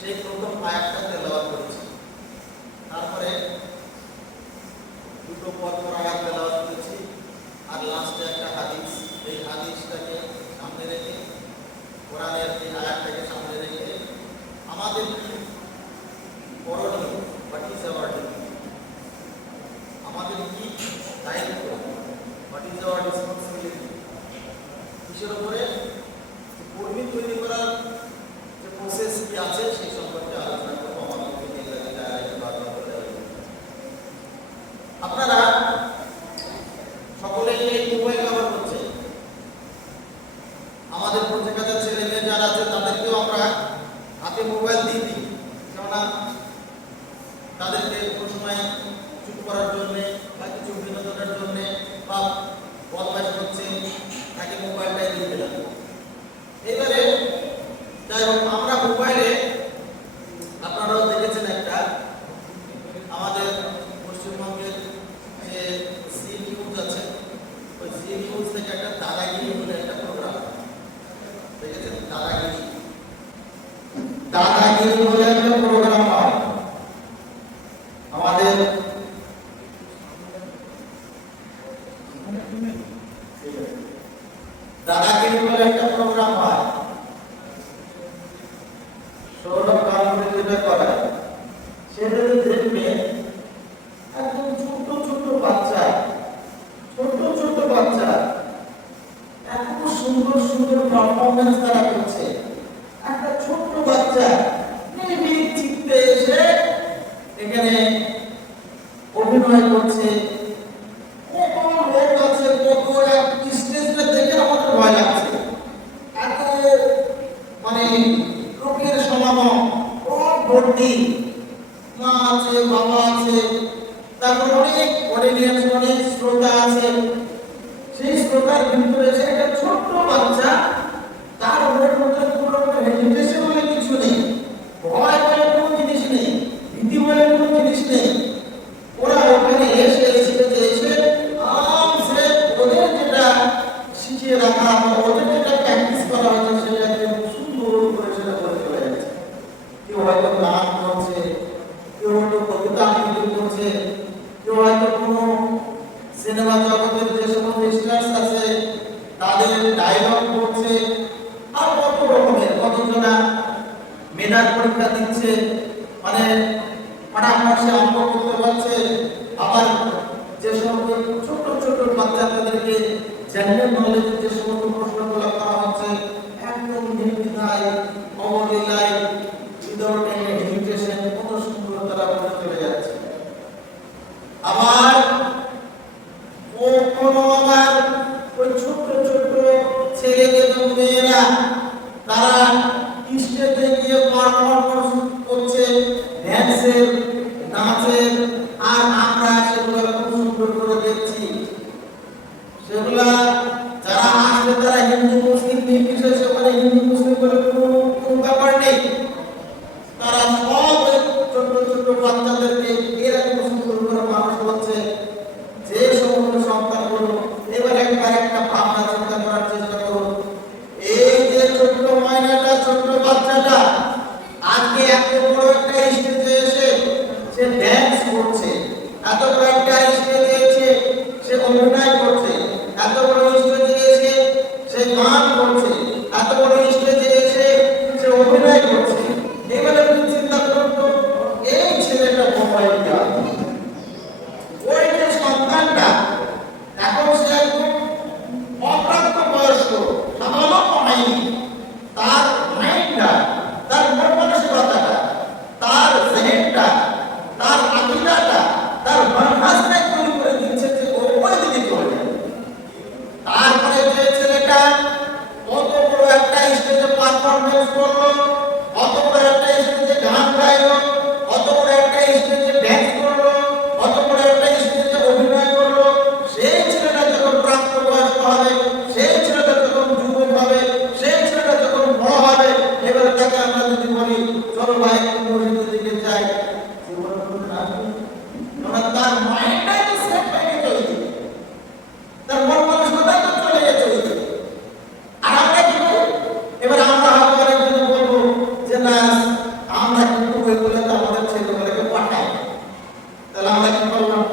সেই প্রথম আয়াতটা তেলাওয়াত করেছি। দেওয়ার রেসপন্সিবিলিটি কিসের উপরে কর্মী তৈরি করার যে প্রসেস কি আছে সেই সম্পর্কে আলোচনা করবো। আপনারা সকলেই এই মোবাইল ব্যবহার করছে। আমাদের প্রত্যেকটা ছেলে মেয়ে যারা আছে তাদেরকেও আমরা হাতে মোবাইল দিয়ে দিই, কেননা তাদেরকে কোনো সময় চুপ করার জন্যে বা কিছু বিনোদনের জন্যে বা বদমাইশ করছে তাকে মোবাইলটাই দিয়ে দিলাম। এবারে যাই হোক, আমরা মোবাইলে আপনারাও দেখেছেন একটা আমাদের পশ্চিমবঙ্গের যে জি নিউজ আছে, ওই জি নিউজ থেকে একটা দাদাগিরি বলে একটা প্রোগ্রাম দেখেছেন। দাদাগিরি বলে একটা প্রোগ্রাম হয় আমাদের দাদাগিরি বলে একটা প্রোগ্রাম হয়। সৌরভ গাঙ্গুলি যেটা করে সেটাতে দেখবে একদম ছোট ছোট বাচ্চা এত সুন্দর সুন্দর পারফরমেন্স তারা করছে। একটা ছোট্ট বাচ্চা নির্ভীক চিত্তে এসে এখানে অভিনয় করছে। কত লোক আছে, কত স্টেজটা দেখে আমাদের ভয় লাগছে। এত মানে লোকের সমাগম, ভর্তি, মা আছে, বাবা আছে, তারপর অনেক অডিয়েন্স, অনেক শ্রোতা আছে। সেই শ্রোতার ভিতরে এসে একটা ছোট্ট বাচ্চা, তার মনের মধ্যে কোনো হেজিটেশন বলে কিছু নেই, ভয় বলে কোনো জিনিস নেই, ভীতি বলে কোনো জিনিস নেই। ওরা ওখানে এসে আরামসে ওদের যেটা শিখিয়ে রাখা বা ওদের যেটা প্র্যাকটিস করা হয়েছে সেটা একদম সুন্দর করে সেটা করে চলে যাচ্ছে। কেউ হয়তো গান করছে, কেউ হয়তো কবিতা আবৃত্তি করছে, কেউ হয়তো কোনো সিনেমা জগতের যে সমস্ত স্টার্স আছে তাদের ডায়লগ করছে, আর কত রকমের কতজনা মেধার পরীক্ষা দিচ্ছে, মানে ফাটাফাট সে অঙ্ক করতে পারছে। আবার যে সমস্ত ছোট ছোট বাচ্চাদেরকে জেনারেল নলেজের যে সমস্ত প্রশ্নগুলো করা হচ্ছে একদম নির্দ্বিধায় অবলীলায় উইদাউট এনি হেজিটেশন কত সুন্দর তারা করে চলে যাচ্ছে। আবার আবার ওই ছোট ছোট ছেলে এবং মেয়েরা তারা স্টেজে গিয়ে পারফরম্যান্স করছে, ড্যান্সের, নাচের, আর আমরা সেগুলো খুব সুন্দর করে দেখছি। সেগুলা যারা আসবে তারা হিন্দু মুসলিম নির্বিশেষে, মানে হিন্দু মুসলিম বলে কোনো ব্যাপার নেই, তারা সব ছোট ছোট বাচ্চাদেরকে এরকম সুন্দর করে মানুষ হচ্ছে। যে সমস্ত সন্তানগুলো এবার একবার একটা ভাবনা চিন্তা করার চেষ্টা করুন। এই যে ছোট্ট ময়নাটা, ছোট্ট বাচ্চাটা আজকে এত বড় একটা স্টেজে এসে সে ড্যান্স করছে, এত বড় একটা স্টেজে এসে সে অভিনয় করছে, এত বড় স্টেজে এসে সে গান করছে, এত বড় স্টেজে এসে সে অভিনয় করছে। এবার আপনি চিন্তা করুন তো, এই ছেলেটা মোবাইল দেওয়া, ওই যে সন্তানটা এখন সে একদম অপ্রাপ্ত বয়স্ক, সামালক হয়নি, তার মাইন্ডটা, তার মন মানসিকতাটা, তার জেহেনটা, তার আকিদাটা, তার মানহাজটা তৈরি করে দিচ্ছে যে ওই দিকে চলে যাবে। তারপরে যে ছেলেটা কত বড় একটা স্টেজে পারফরমেন্স করলো, কত বড় একটা স্টেজে গান গাইলো, কত বড় একটা স্টেজে ড্যান্স করলো, কত বড় একটা স্টেজে অভিনয় করলো। সেই ছেলেটা যখন প্রাপ্তবয়স্ক হবে, সেই ছেলেটা যখন যুবক হবে, সেই ছেলেটা যখন বড় হবে, এবার তাকে আমরা যদি বলি চলো ভাই মসজিদের দিকে যাই, তার মাইন্ডটাই তো সেট হয়ে চলে যাবে, তার মন মানসিকতাই তো চলে গেছে ওই দিকে। আর আমরা কি করবো? এবার আমরা হয়তো একজন বলবো যে না, আমরা কিন্তু ওইগুলো তো আমাদের ছেলেগুলোকে পাঠাই, তাহলে আমরা কি করলাম?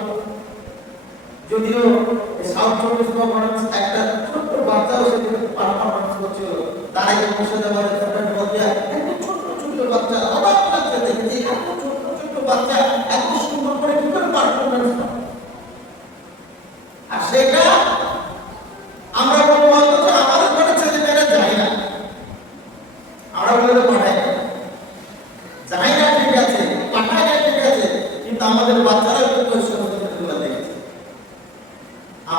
যদিও সাউথ চব্বিশ পরগনার একটা ছোট্ট বাচ্চাও সেদিকে পারফরমেন্স করছিল, তারা যে মুর্শিদাবাদের মধ্যে একটা ছোট্ট ছোট্ট বাচ্চা, অবাক লাগছে দেখে, এত ছোট্ট ছোট্ট বাচ্চা এত সুন্দর করে কি করে পারফরমেন্স করে। আর সেটা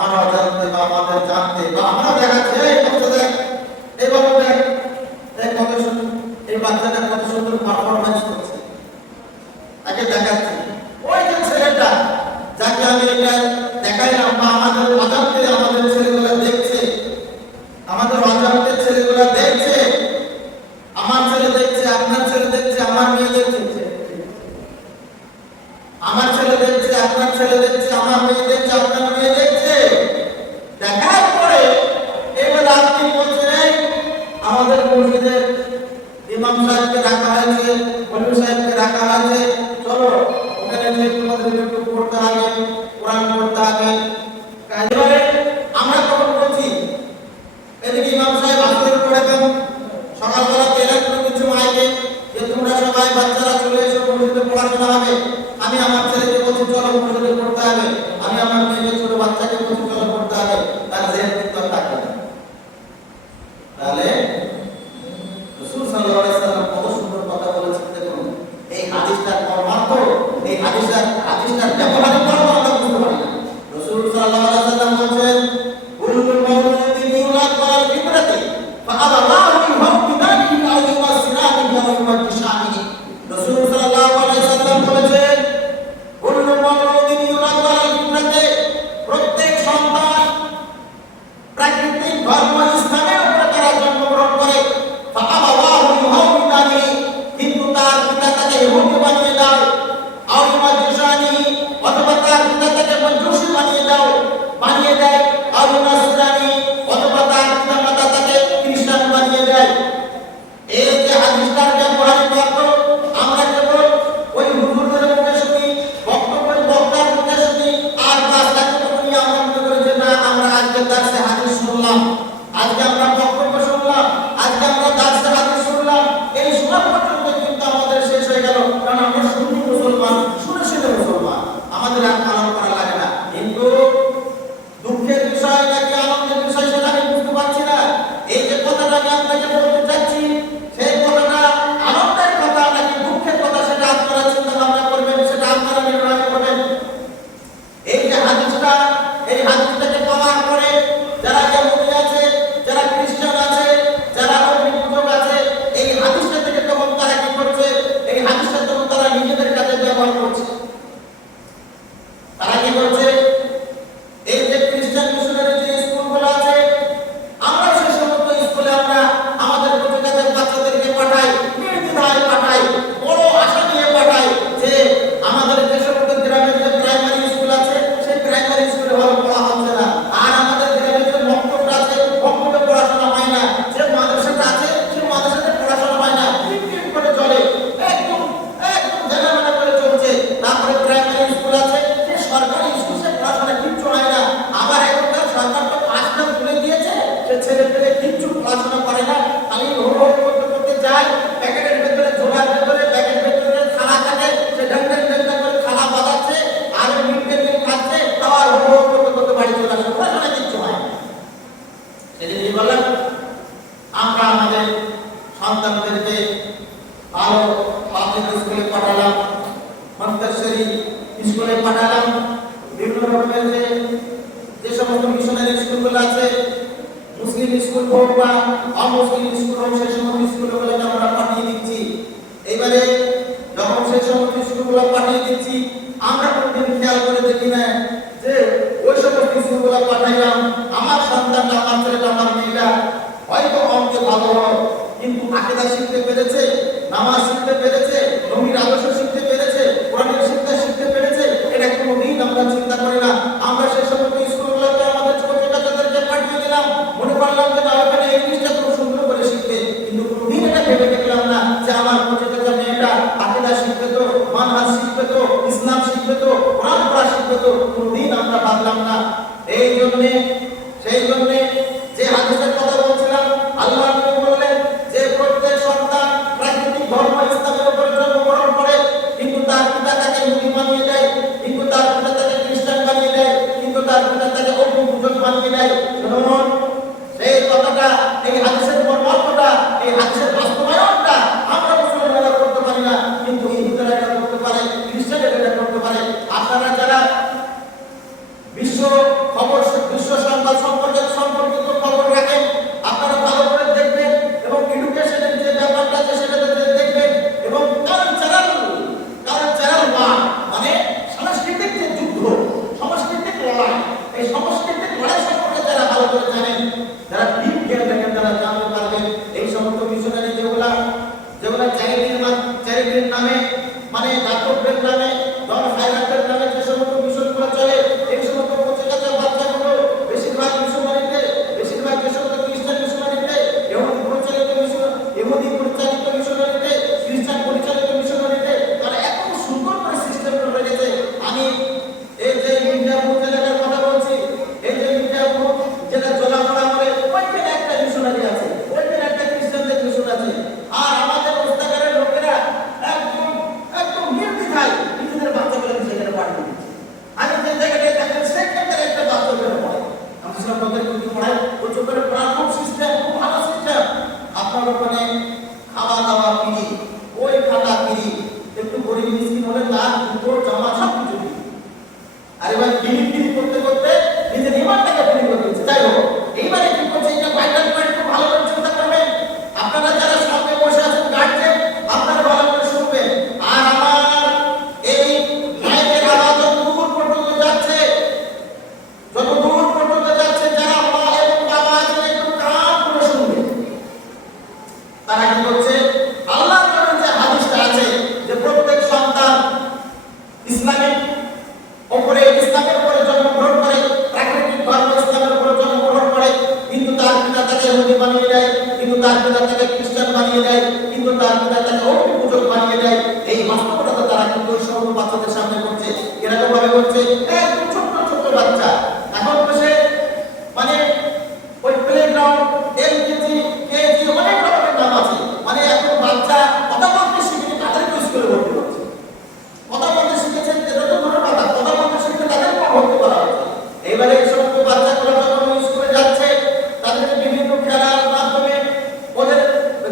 আমরা অজান্তে বা আমাদের জানতে বা আমরা দেখাচ্ছি এই বাচ্চা দেখ, এই বাবু দেখ, এই কত সুন্দর, এই বাচ্চাটা কত সুন্দর পারফরমেন্স করছে, তাকে দেখাচ্ছি। ওই যে ছেলেটা যাকে আমি এটা দেখাইলাম বা আমাদের অজান্তে আমাদের ছেলেগুলো দেখছে, আমাদের অজান্তে ছেলেগুলো দেখছে, আমার ছেলে দেখছে, আপনার ছেলে দেখছে, আমার মেয়ে দেখছে, আমার ছেলে দেখছে, আপনার ছেলে দেখছে, আমার মেয়ে দেখছে, আপনার মেয়ে দেখছে। দেখার পরে এবার আপনি বলছেন আমাদের মসজিদের ইমাম সাহেবকে রাখা হয়েছে, মৌলভী সাহেবকে রাখা হয়েছে, চলো ওখানে যে তোমাদের একটু পড়তে হবে, কোরআন পড়তে হবে। এবারে আমরা তখন বলছি এদিকে ইমাম সাহেব আসলে পড়ে দেন, সকালবেলা তেলে কোনো কিছু মাইকে যে তোমরা সবাই বাচ্চারা চলে এসো মসজিদে পড়াশোনা হবে। আমি আমার ছেলেকে বলছি চলো মসজিদে পড়তে হবে, আমি আমার মেয়েকে ছোট বাচ্চাকে বলছি চলো পড়তে হবে, তার জেহেন কিন্তু থাকে না। তাহলে রাসূল সাল্লাল্লাহু আলাইহি সাল্লাম কত সুন্দর কথা বলেছেন দেখুন। এই হাদিসটার মর্মার্থ, এই হাদিসটার ব্যবহারিক মর্ম আমরা বুঝতে পারি না। রাসূল সাল্লাল্লাহু আলাইহি সাল্লাম বলেন কুল্লুল মাউলুদিন ইউলাদ আলাল ফিতরাতি ফাআল্লাহু ইউহাব্বিদানি আও ইউমাসসিরানি আও ইউমাজ্জিসানি। রাসূল সাল্লাল্লাহু আলাইহি সাল্লাম বলেছেন কুল্লুল মাউলুদিন ইউলাদ আলাল ফিতরাতি, প্রত্যেক সন্তান প্রাকৃতিক ধর্ম ইসলামের উপরে তারা জন্মগ্রহণ করে। ফাআল্লাহু ইউহাব্বিদানি, কিন্তু তার পিতা তাকে ইহুদি বানিয়ে দেয়, আও ইউমাজ্জিসানি, অথবা তার পিতা তাকে মজুসি বানিয়ে দেয়, আও ইউনাসরানি, অথবা তার পিতা মাতা তাকে খ্রিস্টান বানিয়ে দেয়। এই যে হাদিসটার ব্যবহারিক অর্থ আমরা কেবল ওই হুজুরদের মুখে শুনি, বক্তার মুখে শুনি, আর বাচ্চাকে শুনি, আমরা মনে করি যে না আমরা আজকে দার্সে হাদিস শুনলাম, আজকে আমরা বক্তব্য শুনলাম, আজকে আমরা দার্সে হাদিস শুনলাম, এই শোনা পর্যন্ত কিন্তু আমাদের শেষ হয়ে গেল। কারণ আমরা শুনি মুসলমান, শুনে শুনে মুসলমান, আমাদের আর পালন করা লাগে না। কিন্তু দুঃখের বিষয় নাকি আনন্দের বিষয় সেটা আমি বুঝতে পারছি না। এই যে কথাটা আমি আপনাকে বলতে চাচ্ছি, সেই কথাটা আনন্দের কথা নাকি দুঃখের কথা সেটা আপনারা চিন্তা ভাবনা করবেন, সেটা আপনারা নির্ণয় করবেন। এই যে হাদিসটা, এই হাদিসটাকে পাওয়ার পরে যারা ইহুদি আছে, যারা খ্রিস্টান আছে, যারা অগ্নিপূজক আছে, এই হাদিসটা থেকে তখন তারা কি করছে, এই হাদিসটা তখন তারা নিজেদের কাজে ব্যবহার করছে। তারা কি করছে, এই যে খ্রিস্টান মিশনারি যে স্কুলগুলো আছে, আমরা সেই সমস্ত স্কুলে আমরা আমাদের প্রতিকাদের বাচ্চাদেরকে পাঠাই, নির্দ্বিধায় পাঠাই, বড় আশা নিয়ে পাঠাই যে আমাদের যে সমস্ত গ্রামের যে প্রাইমারি স্কুল আছে সেই প্রাইমারি স্কুলে ভালো পড়া হচ্ছে না, আর আমাদের গ্রামের যে মক্তবটা আছে মক্তবে পড়াশোনা হয় না, যে মাদ্রাসাটা আছে সেই মাদ্রাসাতে পড়াশোনা হয় না, টিপ করে চলে, একদম একদম ঝামেলা করে চলছে। তারপরে প্রাইমারি স্কুল আছে, যে সরকারি স্কুল সে পড়াশোনা কিচ্ছু হয় না। আবার এখনকার সরকার তো পাঁচটা তুলে দিয়েছে, সে ছেলে পেলে কিচ্ছু পড়াশোনা করে না, খালি হো করতে করতে যায়, প্যাকেটের ভেতরে ঝোলার ভেতরে প্যাকেটের ভেতরে খালা থাকে, সে ঢংঢং ঢংঢং করে খালা বাজাচ্ছে আর মিড ডে মিল খাচ্ছে, আবার হো করতে করতে বাড়ি চলে আসে, পড়াশোনা কিচ্ছু হয় না। সেদিন কি বললাম, আমরা আমাদের সন্তানদেরকে ভালো পাবলিক স্কুলে পাঠালাম, মন্তেশ্বরী স্কুলে পাঠালাম, বিভিন্ন রকমের যে সমস্ত মিশনারি স্কুলগুলো আছে, মুসলিম স্কুল হোক বা অমুসলিম স্কুল হোক, সেই সমস্ত স্কুলগুলোকে আমরা পাঠিয়ে দিচ্ছি। এবারে যখন সেই সমস্ত স্কুলগুলো পাঠিয়ে দিচ্ছি, আমরা কোনদিন খেয়াল করে দেখি না যে ওই সমস্ত স্কুলগুলো পাঠাইলাম, আমার সন্তানটা, আমার ছেলেটা, আমার মেয়েটা হয়তো অঙ্কে ভালো হলো, কিন্তু আকীদা শিখতে পেরেছে, নামাজ শিখতে পেরেছে, নবীর আদর্শ শিখতে পেরেছে, কোরআনের শিক্ষা শিখতে পেরেছে, এটা কোনোদিন আমরা চিন্তা করি না। আমরা সেই সমস্ত স্কুলগুলোতে আমাদের ছোট বাচ্চাদেরকে পাঠিয়ে দিলাম, মনে করলাম যে ওখানে ইংলিশটা খুব সুন্দর করে শিখবে, কিন্তু কোনোদিন এটা ভেবে দেখলাম না যে আমার ছোট মেয়েটা আকীদা শিখবে তো, মানহাজ শিখবে তো, ইসলাম শিখবে তো, কোরআন পড়া শিখবে তো, কোনোদিন আমরা ভাবলাম না। সেই জন্য যে হাদিসের কথা বলছিলাম, আল্লাহ নবী বললেন যে প্রত্যেক সন্তান প্রাকৃতিক ধর্ম ইসলামের উপর জন্মগ্রহণ করে, কিন্তু তার পিতা তাকে ইহুদি বানিয়ে দেয়, কিন্তু তার পিতা তাকে খ্রিস্টান বানিয়ে দেয়, কিন্তু তার পিতা তাকে অগ্নিপূজক বানিয়ে দেয়। শুনুন, সেই কথাটা, এই হাদিসের মর্মটা, এই হাদিসের বাস্তবায়নটা আমরা মুসলমানরা করতে পারি না, কিন্তু ইহুদিরা এটা করতে পারে, খ্রিস্টানরা এটা করতে পারে। আপনারা যারা বিশ্ব খবর ইসলাম পদ্ধতি কিন্তু পড়ায় ওই চোখের পড়ার খুব সিস্টেম, খুব ভালো সিস্টেম। আপনার ওখানে খাওয়া দাওয়া ফ্রি, ওই খাতা ফ্রি, একটু গরিব মিসকিন হলে তার দুটো জামা সব কিছু ফ্রি। আর এবার ফ্রি করতে করতে নিজের ইমানটাকে ফ্রি করে দিচ্ছে। যাই হোক, এইবারে কি করছে, এটা ভাইটাল পয়েন্ট খুব ভালো করে চিন্তা করবেন। আপনারা যারা সামনে বসে আছেন গার্জেন, আপনারা ভালো করে শুনবেন। আর আমার এই মাইকের আওয়াজ যত দূর পর্যন্ত যাচ্ছে, যত দূর পর্যন্ত যাচ্ছে, যারা মা এবং বাবা আছেন একটু কান করে শুনবেন। তারা কি করছে, আল্লাহর নবীর যে হাদিসটা আছে যে প্রত্যেক সন্তান ইসলামিক উপরে, ইসলামের উপরে জন্মগ্রহণ করে, প্রাকৃতিক ধর্ম ইসলামের উপরে জন্মগ্রহণ করে, কিন্তু তার পিতা তাকে ইহুদি বানিয়ে দেয়, কিন্তু তার পিতা তাকে খ্রিস্টান বানিয়ে দেয়, কিন্তু তার পিতা তাকে অগ্নি পূজক বানিয়ে দেয়। এই বাস্তবতা তারা কিন্তু ওই সব বাচ্চাদের সামনে করছে। এরকম ভাবে করছে, একদম ছোট্ট ছোট্ট বাচ্চা এখন বসে মানে ওই প্লেগ্রাউন্ড, এলকেজি, কেজি, অনেক রকমের নাম আছে। মানে এখন বাচ্চা কথা বলতে শিখে তাদেরকে স্কুলে ভর্তি করছে। কথা বলতে শিখেছেন, এটা তো দূরের কথা, কথা বলতে শিখে তাদেরকে ভর্তি করা হচ্ছে। এবারে এই সমস্ত বাচ্চাগুলো যখন স্কুলে যাচ্ছে, তাদেরকে বিভিন্ন খেলার মাধ্যমে, ওদের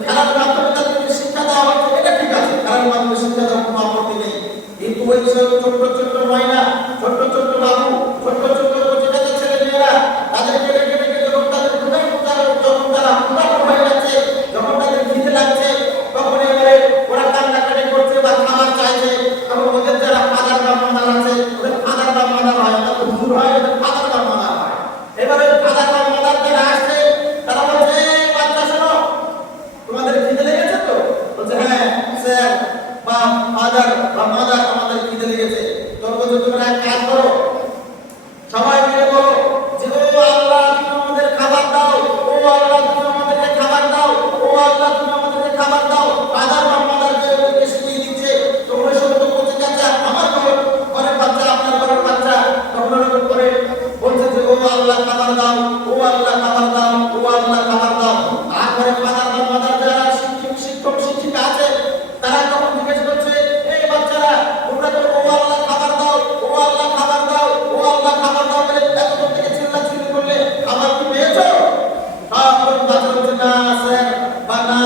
খেলার মাধ্যমে তাদেরকে শিক্ষা দেওয়া হচ্ছে। এটা ঠিক আছে, খেলার মাধ্যমে শিক্ষা দেওয়ার কোনো আপত্তি নেই। কিন্তু ওই সব ছোট্ট ছোট্ট ময়না, ছোট্ট ছোট্ট বাবু, ছোট্ট ছোট্ট কচিকাঁচা ছেলে মেয়েরা, তাদেরকে রেখে রেখে যখন তাদের যখন তারা ক্ষুধার্ত হয়ে যাচ্ছে, যখন তাদের খিদে লাগছে, তখন এবারে ওরা কান্নাকাটি করছে বা খাবার চাইছে। এবং ওদের যারা ফাদার বা মাদার আছে, ওদের ফাদার বা মাদার হয় না, হুজুর হয়, ওদের ফাদার বা মাদার হয়। এবারে ফাদার বা মাদার যারা আসছে, তারা বলছে, বাচ্চা শোনো, তোমাদের খিদে লেগেছে তো? বলছে, হ্যাঁ স্যার বা ফাদার বা মাদার, আমাদের খিদে লেগেছে। তোর বলছে, তোমরা এক কাজ করো, সবাই মিলে বলো যে ও আল্লাহ তুমি আমাদের খাবার দাও, ও আল্লাহ তুমি আমাদেরকে খাবার দাও, ও আল্লাহ তুমি আমাদেরকে খাবার দাও। ফাদার বা মাদার যে ওদেরকে শিখিয়ে দিচ্ছে, তোমরা সব তো কচিকাঁচা, আমার ঘরের বাচ্চা, আপনার ঘরের বাচ্চা, তখন ওরকম করে বলছে যে ও আল্লাহ খাবার দাও, ও আল্লাহ খাবার দাও, ও আল্লাহ খাবার দাও। আর ঘরে ফাদার বা মাদার যারা শিক্ষক শিক্ষিকা আছে, তারা তখন জিজ্ঞেস করছে, এই বাচ্চারা তোমরা তো ও আল্লাহ খাবার দাও, ও আল্লাহ খাবার দাও, ও আল্লাহ খাবার দাও বলে এতক্ষণ থেকে চিল্লাচিল্লি করলে খাবার কি পেয়েছো? তখন বাচ্চা বলছে, না স্যার বা না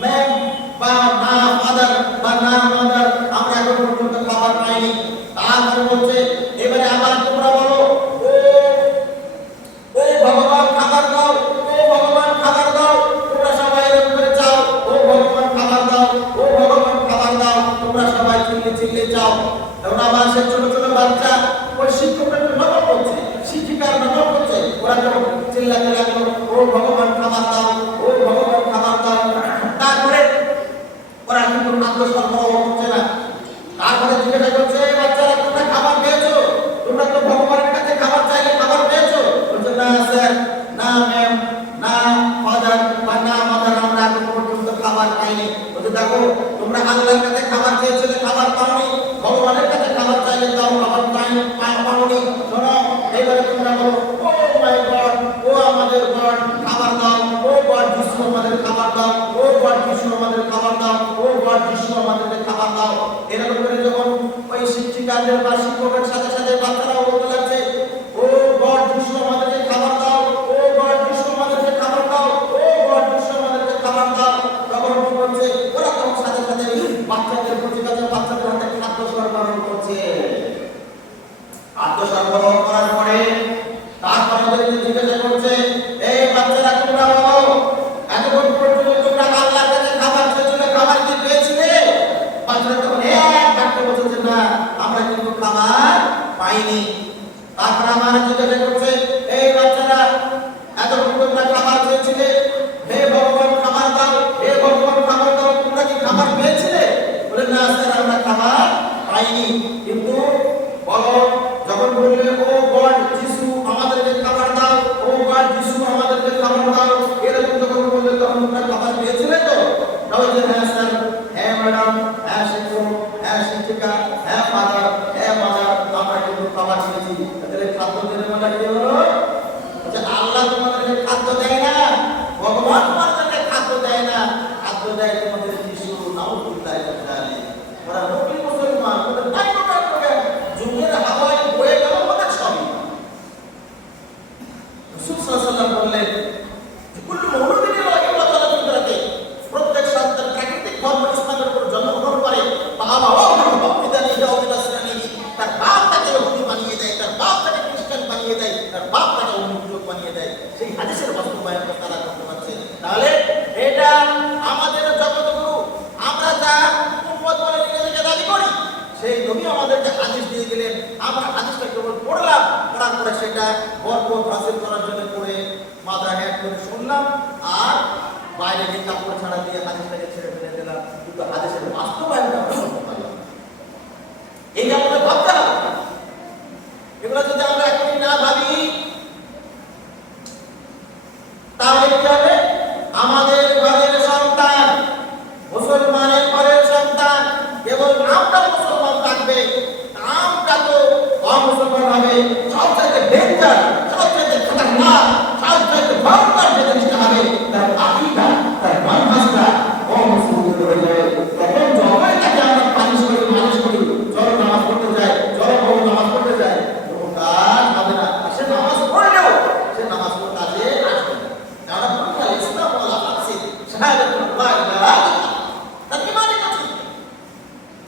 ম্যাম বা না ফাদার বা না মাদার, আমরা এখন পর্যন্ত খাবার পাইনি। তারপরে বলছে, এবারে আবার তোমরা বলো, ও ভগবান খাবার দাও, ও ভগবান খাবার দাও। তোমরা সবাই এরকম করে চাও, ও ভগবান খাবার দাও, ও ভগবান খাবার দাও। তোমরা সবাই চিল্লে চিল্লে চাও। এখন আবার সে ছোট ছোট বাচ্চা ওই শিক্ষকের নকল করছে, শিক্ষিকার নকল করছে। ওরা যখন চিল্লাতে লাগলো, ও ভগবান খাবার দাও, ও ভগবান খাবার দাও। তারপরে ওরা কিন্তু খাদ্য সরবরাহ করছে না। তারপরে জিজ্ঞাসা করছে, বাচ্চারা তোমরা খাবার পেয়েছো? তোমরা তো ভগবানের কাছে খাবার চাইলে খাবার পেয়েছো? বলছে, না স্যার, না ম্যাম, না ফাদার বা না মাদার, আমরা এখন পর্যন্ত খাবার পাইনি। বলছে, দেখো তোমরা আল্লাহর কাছে খাবার চেয়েছিলে, খাবার পাওনি, ভগবানের কাছে খাবার চাইলে তাও খাবার পাওনি। শোনো, এবারে তোমরা বলো, ও মাই গড, ও আমাদের গড খাবার দাও, ও গড যিশু আমাদের খাবার দাও, ও গড যিশু আমাদের খাবার দাও, ও গড যিশু আমাদেরকে খাবার দাও। এরকম করে যখন ওই শিক্ষিকাদের বা শিক্ষকের সাথে সাথে বাচ্চারাও বলতে লাগছে, ও গড যিশু আমাদেরকে খাবার দাও, ও গড যিশু আমাদেরকে খাবার দাও, ও গড যিশু আমাদেরকে খাবার দাও। তখন কি করছে, ওরা তখন সাথে সাথে বাচ্চাদের কচিকাঁচা বাচ্চাদের হাতে খাদ্য সরবরাহ করছে। খাদ্য সরবরাহ করার পরে তারপরে ওদেরকে জিজ্ঞাসা করছে, এই বাচ্চারা তোমরা বলো, এতক্ষণ পর্যন্ত তোমরা আল্লাহর কাছে খাবার চেয়েছিলে, খাবার কি পেয়েছিলে? বাচ্চারা তখন এক ডাকতে বলছে, না আমরা কিন্তু খাবার পাইনি। তারপরে আমার জিজ্ঞাসা করছে, এই বাচ্চারা এতক্ষণ তোমরা খাবার চেয়েছিলে, হে ভগবান খাবার দাও, হে ভগবান খাবার দাও, তোমরা কি খাবার পেয়েছিলে? বলে, না স্যার আমরা খাবার পাইনি। কিন্তু বলো, যখন বললে ও গড যিশু আমাদেরকে খাবার দাও, ও গড যিশু আমাদেরকে খাবার দাও, এরকম যখন বললে তখন তোমরা খাবার পেয়েছিলে তো? বলছে, হ্যাঁ স্যার, হ্যাঁ ম্যাডাম, হ্যাঁ শিক্ষক, হ্যাঁ শিক্ষিকা, হ্যাঁ ফাদার, হ্যাঁ মাদার, আমরা কিন্তু খাবার তার বাপ তাকে অনুযোগ বানিয়ে দেয়, সেই হাদিসের বাস্তবায়ন তারা করতে পারছে। তাহলে এটা আমাদের জগৎগুরু, আমরা যা উম্মত বলে নিজেদেরকে দাবি করি, সেই নবী আমাদেরকে হাদিস দিয়ে গেলেন, আমরা হাদিসটা কেবল পড়লাম, পড়ার পরে সেটা বরকত হাসিল করার জন্য পড়ে মাথা হ্যাট করে শুনলাম, আর বাইরে গিয়ে কাপড় ছাড়া দিয়ে হাদিসটাকে ছেড়ে ফেলে দিলাম, কিন্তু হাদিসের বাস্তবায়নটা আমরা করতে পারলাম। এই যে আমাদের ভাবতে হবে, এগুলো যদি আমরা এখনই না ভাবি তাহলে কি হবে? আমাদের ঘরের সন্তান, মুসলমানের ঘরের সন্তান, কেবল নামটা মুসলমান থাকবে, নামটা তো অমুসলমান হবে। সবচেয়ে ডেঞ্জার, সবচেয়ে খতরনাক, সবচেয়ে ভয়ঙ্কর যে জিনিসটা হবে তার আকীদা, তার মানহাজটা অমুসলমান হয়ে যায়। তখন যতই তাকে আমরা পালিশ করি, মালিশ করি, চলো নামাজ পড়তে যায়, চলো বউ নামাজ পড়তে যায়, তখন কাজ হবে না। সে নামাজ পড়লেও সে নামাজ পড়তে আসে আসবে না। যারা বলছে ইসলাম ওয়ালা ফাসিদ শাহাদাতুল্লাহ ইলাহা ইল্লাল্লাহ, তার ইমানই ঠিক নেই।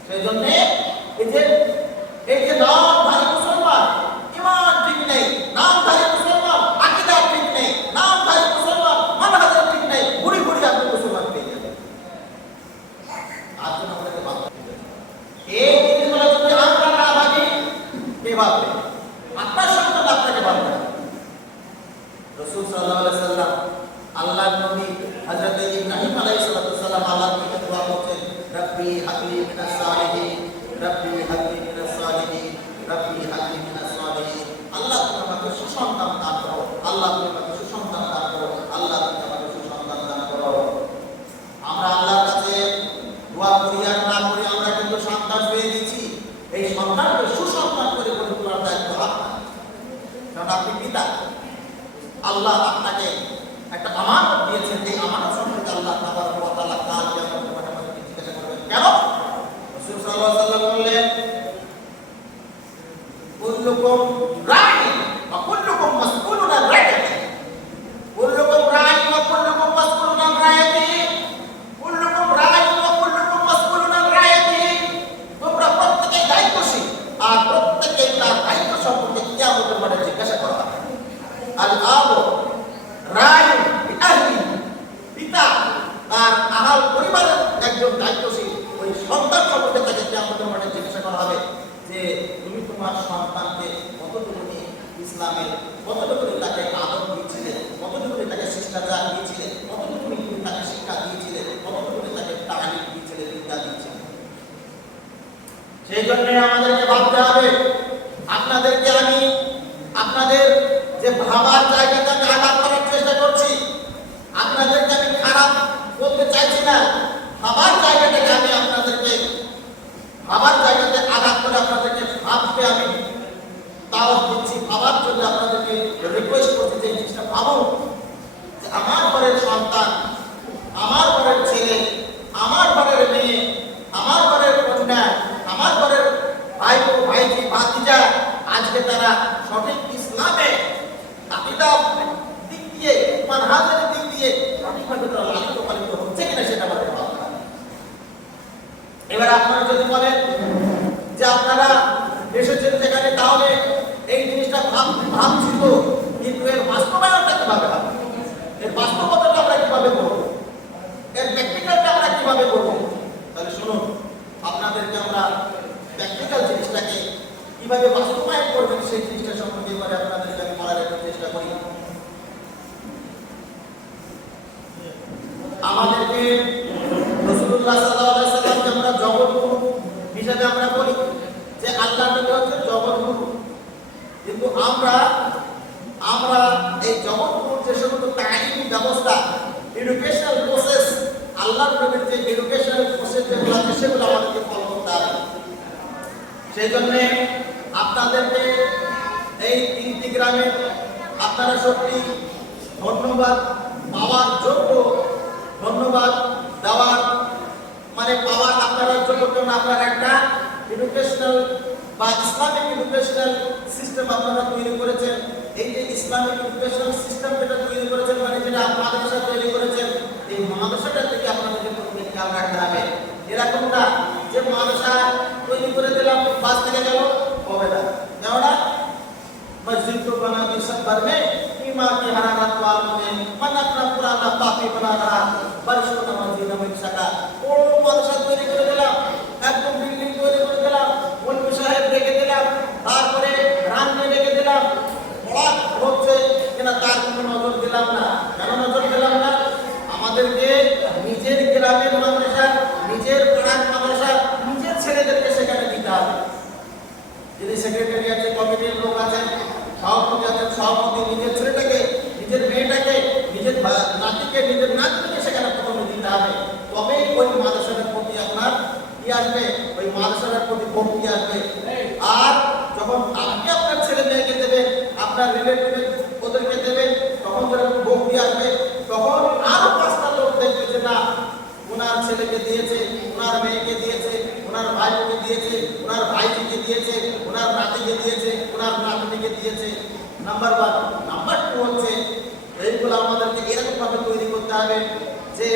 সেই জন্য এই যে নামধারী মুসলমান, ইমান ঠিক নেই, নামধারী মুসলমান, আকীদা ঠিক নেই, নামধারী মুসলমান, মানহাজ ঠিক নেই, ঘুরি ঘুরি আপনি মুসলমান পেয়ে যাবেন। আর জন্য আমাদেরকে ভাবতে হবে, এই জিনিসগুলো যদি আমরা না ভাবি, কে ভাববে? আপনার সন্তান আপনাকে ভাববে। রাসূল সাল্লাল্লাহু আলাইহি ওয়াসাল্লাম, আল্লাহর নবী হযরত ইব্রাহিম আলাইহিস সালাম আল্লাহর কাছে দোয়া করতেন, রব্বি হাবলি মিনাস সালিহিন, রব্বি হাবলি মিনাস সালিহিন, রব্বি হাবলি মিনাস সালিহিন। আল্লাহ তুমি আমাকে সুসন্তান দান করো, আল্লাহ তুমি আমাকে সুসন্তান দান করো, আল্লাহ তুমি আমাকে সুসন্তান দান করো। আমরা আল্লাহর কাছে দোয়া করি আর না করি, আমরা কিন্তু সন্তান পেয়ে দিয়েছি, এই সন্তানকে সুসন্তান করে গড়ে তোলার দায়িত্ব আপনার, কারণ আপনি পিতা। আল্লাহ আপনাকে একটা আমানত দিয়েছেন, এই আমানত সম্পর্কে আল্লাহ তাবারক ওয়া তাআলা কাল কিয়ামতের মাঠে আমাদেরকে জিজ্ঞাসা করবেন। কেন? রাসূল সাল্লাল্লাহু আলাইহি ওয়াসাল্লাম বললেন, কুল্লুকুম রাঈন ওয়া কুল্লুকুম মাসউলুন আন রাইয়াতিহি, কুল্লুকুম রাঈন ওয়া কুল্লুকুম মাসউলুন আন রাইয়াতিহি, কুল্লুকুম রাঈন ওয়া কুল্লুকুম মাসউলুন আন রাইয়াতিহি। তোমরা প্রত্যেকেই দায়িত্বশীল, আর প্রত্যেকেই তার দায়িত্ব সম্পর্কে কিয়ামতের মাঠে জিজ্ঞাসা করা হবে। আল আবু রাঈন বিআহলি, পিতা তার আহাল পরিবারের একজন দায়িত্বশীল, ওই সন্তান সম্পর্কে তাকে কিয়ামতের মাঠে জিজ্ঞাসা করা হবে যে তুমি তোমার সন্তানকে কতটুকু ইসলামের, কতটুকু তাকে আদর দিয়েছিলে, কতটুকু তাকে শিষ্টাচার দিয়েছিলে, কতটুকু তুমি তাকে শিক্ষা দিয়েছিলে, কতটুকু তাকে তালিম দিয়েছিলে, বিদ্যা দিয়েছিলে। সেই জন্য আমাদেরকে ভাবতে হবে। আপনাদেরকে আমি আপনাদের যে ভাবার জায়গাতে আমি আঘাত করার চেষ্টা করছি, আপনাদেরকে আমি খারাপ বলতে চাইছি না, ভাবার জায়গাটাকে আমি আপনাদেরকে ভাবার জায়গাতে আঘাত করে আপনাদেরকে ভাবতে আমি দাওয়াত দিচ্ছি, ভাবার জন্য আপনাদেরকে রিকোয়েস্ট করছি যে এই জিনিসটা ভাবুন যে আমার ঘরের সন্তান, আমার ঘরের ছেলে, আমার ঘরের মেয়ে, আমার ঘরের কন্যা, আমার ঘরের ভাই ভাইজি ভাতিজা, আজকে তারা সঠিক ইসলামে আকীদার দিক দিয়ে, মানহাজের দিক দিয়ে সঠিকভাবে তারা লালিত পালিত হচ্ছে কিনা সেটা আমাদের ভাবতে হবে। এবার আপনারা যদি বলেন যে আপনারা এসেছেন যেখানে, তাহলে এই জিনিসটা ভাবছি তো, কিন্তু এর বাস্তবায়নটা কিভাবে হবে, এর বাস্তবতাটা আমরা কিভাবে করবো, এর প্র্যাকটিক্যালটা আমরা কিভাবে করবো? তাহলে শুনুন, আপনাদেরকে আমরা প্র্যাকটিক্যাল জিনিসটাকে কিভাবে বাস্তবায়ন করবেন সেই জিনিসটা সম্পর্কে এবারে আপনাদেরকে আমি বলার একটা চেষ্টা করি। আমাদেরকে রাসূলুল্লাহ সাল্লাল্লাহু আলাইহি ওয়াসাল্লামকে আমরা জগৎগুরু হিসেবে আমরা বলি যে আল্লাহর নবী হচ্ছেন জগৎগুরু, কিন্তু আমরা এই জগৎগুরুর যে সমস্ত তালিমি ব্যবস্থা, এডুকেশনাল প্রসেস, আল্লাহর নবীর যে এডুকেশনাল প্রসেস যেগুলো আছে সেগুলো আমাদেরকে ফলো করতে হবে। সেই জন্য আপনাদেরকে এই 3টি গ্রামে আপনারা সত্যি ধন্যবাদ পাওয়ার যোগ্য, ধন্যবাদ দেওয়ার পাওয়ার আপনারা যোগ্য, কারণ আপনারা একটা এডুকেশনাল বা ইসলামিক এডুকেশনাল সিস্টেম আপনারা তৈরি করেছেন। এই যে ইসলামিক এডুকেশনাল সিস্টেম যেটা তৈরি করেছেন, যেটা মাদ্রাসা তৈরি করেছেন, এই মাদ্রাসাটা থেকে আপনাদেরকে প্রত্যেক খেয়াল রাখতে হবে। এরকম না যে মাদ্রাসা তৈরি করে দিলাম, বাস থেকে গেল, হবে না। কেননা মসজিদ তো বানা দিয়ে घर में ईमा की हरारत वालों ने मन अपना पुराना पापी बना रहा बरसों नमाजी नमिक सका ओ मादरसा তৈরি করে দিলাম একদম বিল্ডিং তৈরি করে দিলাম মৌলভী সাহেব রেখে দিলাম তারপরে রান্না রেখে দিলাম পড়া হচ্ছে কিনা তার কোনো নজর দিলাম না কেন নজর দিলাম না আমাদেরকে নিজের গ্রামের মাদ্রাসা নিজের পাড়ার মাদ্রাসা নিজের ছেলেদেরকে সেখানে দিতে হবে যদি সেক্রেটারি আছে কমিটির লোক আছে সভাপতি আছেন সভাপতি নিজের ছেলেটাকে নিজের মেয়েটাকে নিজের নাতিকে নিজের নাতনিকে সেখানে প্রথমে দিতে হবে তবেই ওই মাদ্রাসার প্রতি আপনার কি আসবে ওই মাদ্রাসার প্রতি ভক্তি আসবে আর যখন আপনি আপনার ছেলে মেয়েকে দেবেন আপনার রিলেটিভ ওদেরকে দেবেন তখন যখন ভক্তি আসবে তখন আরো পাঁচটা লোক দেখবে যে না ওনার ছেলেকে দিয়েছে ওনার মেয়েকে দিয়েছে ওনার ভাইকে দিয়েছে ওনার ভাইজিকে দিয়েছে ওনার নাতিকে দিয়েছে ওনার নাতনিকে দিয়েছে নাম্বার 1 নাম্বার 2 হচ্ছে এইগুলো আমাদেরকে এরকম ভাবে তৈরি করতে হবে যে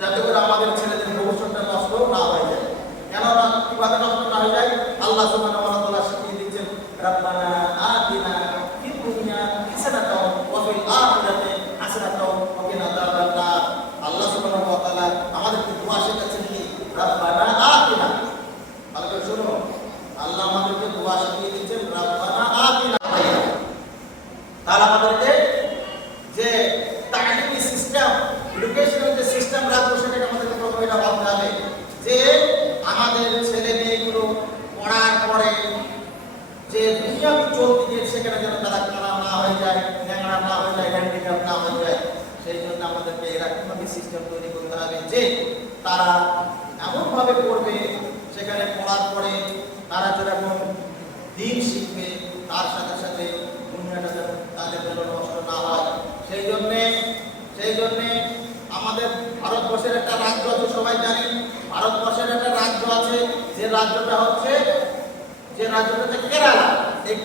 যাতে করে আমাদের ছেলেদের ভবিষ্যৎটা নষ্ট না হয়ে যায় কেন না কিভাবে নষ্ট না হয়ে যায় আল্লাহ সুবহানাহু ওয়া তাআলা শিখিয়ে দিচ্ছেন রাব্বানা আতিনা ফিদ দুনিয়া হাসানাতাও ওয়া ফিল আখিরাতি হাসানাতাও ওয়া কিনা আযাবান নার আল্লাহ সুবহানাহু ওয়া তাআলা আমাদেরকে দোয়া শেখাচ্ছেন কি রাব্বানা আতিনা ভালো করে শুনো আল্লাহ আমাদেরকে দোয়া শিখিয়ে দিচ্ছেন রাব্বানা আতিনা তাহলে আমাদেরকে যে তালিমি সিস্টেম এডুকেশনাল যে সিস্টেম রাখবো সেটাকে আমাদেরকে প্রথমে এটা ভাবতে হবে যে আমাদের ছেলে মেয়েগুলো পড়ার পরে যে দুনিয়াবি চলতে গিয়ে সেখানে যেন তারা কানা না হয়ে যায় ন্যাংরা না হয়ে যায় হ্যান্ডিক্যাপ না হয়ে যায় সেই জন্য আমাদেরকে এরকমভাবে সিস্টেম তৈরি করতে হবে যে তারা এমনভাবে পড়বে সেখানে পড়ার পরে তারা যেরকম দিন শিখবে তার সাথে সাথে দুনিয়াটা যেন তাদের জন্য নষ্ট না হয় সেই জন্যে আমাদের ভারতবর্ষের একটা রাজ্য আছে সবাই জানেন ভারতবর্ষের একটা রাজ্য আছে যে রাজ্যটা হচ্ছে কেরালা এই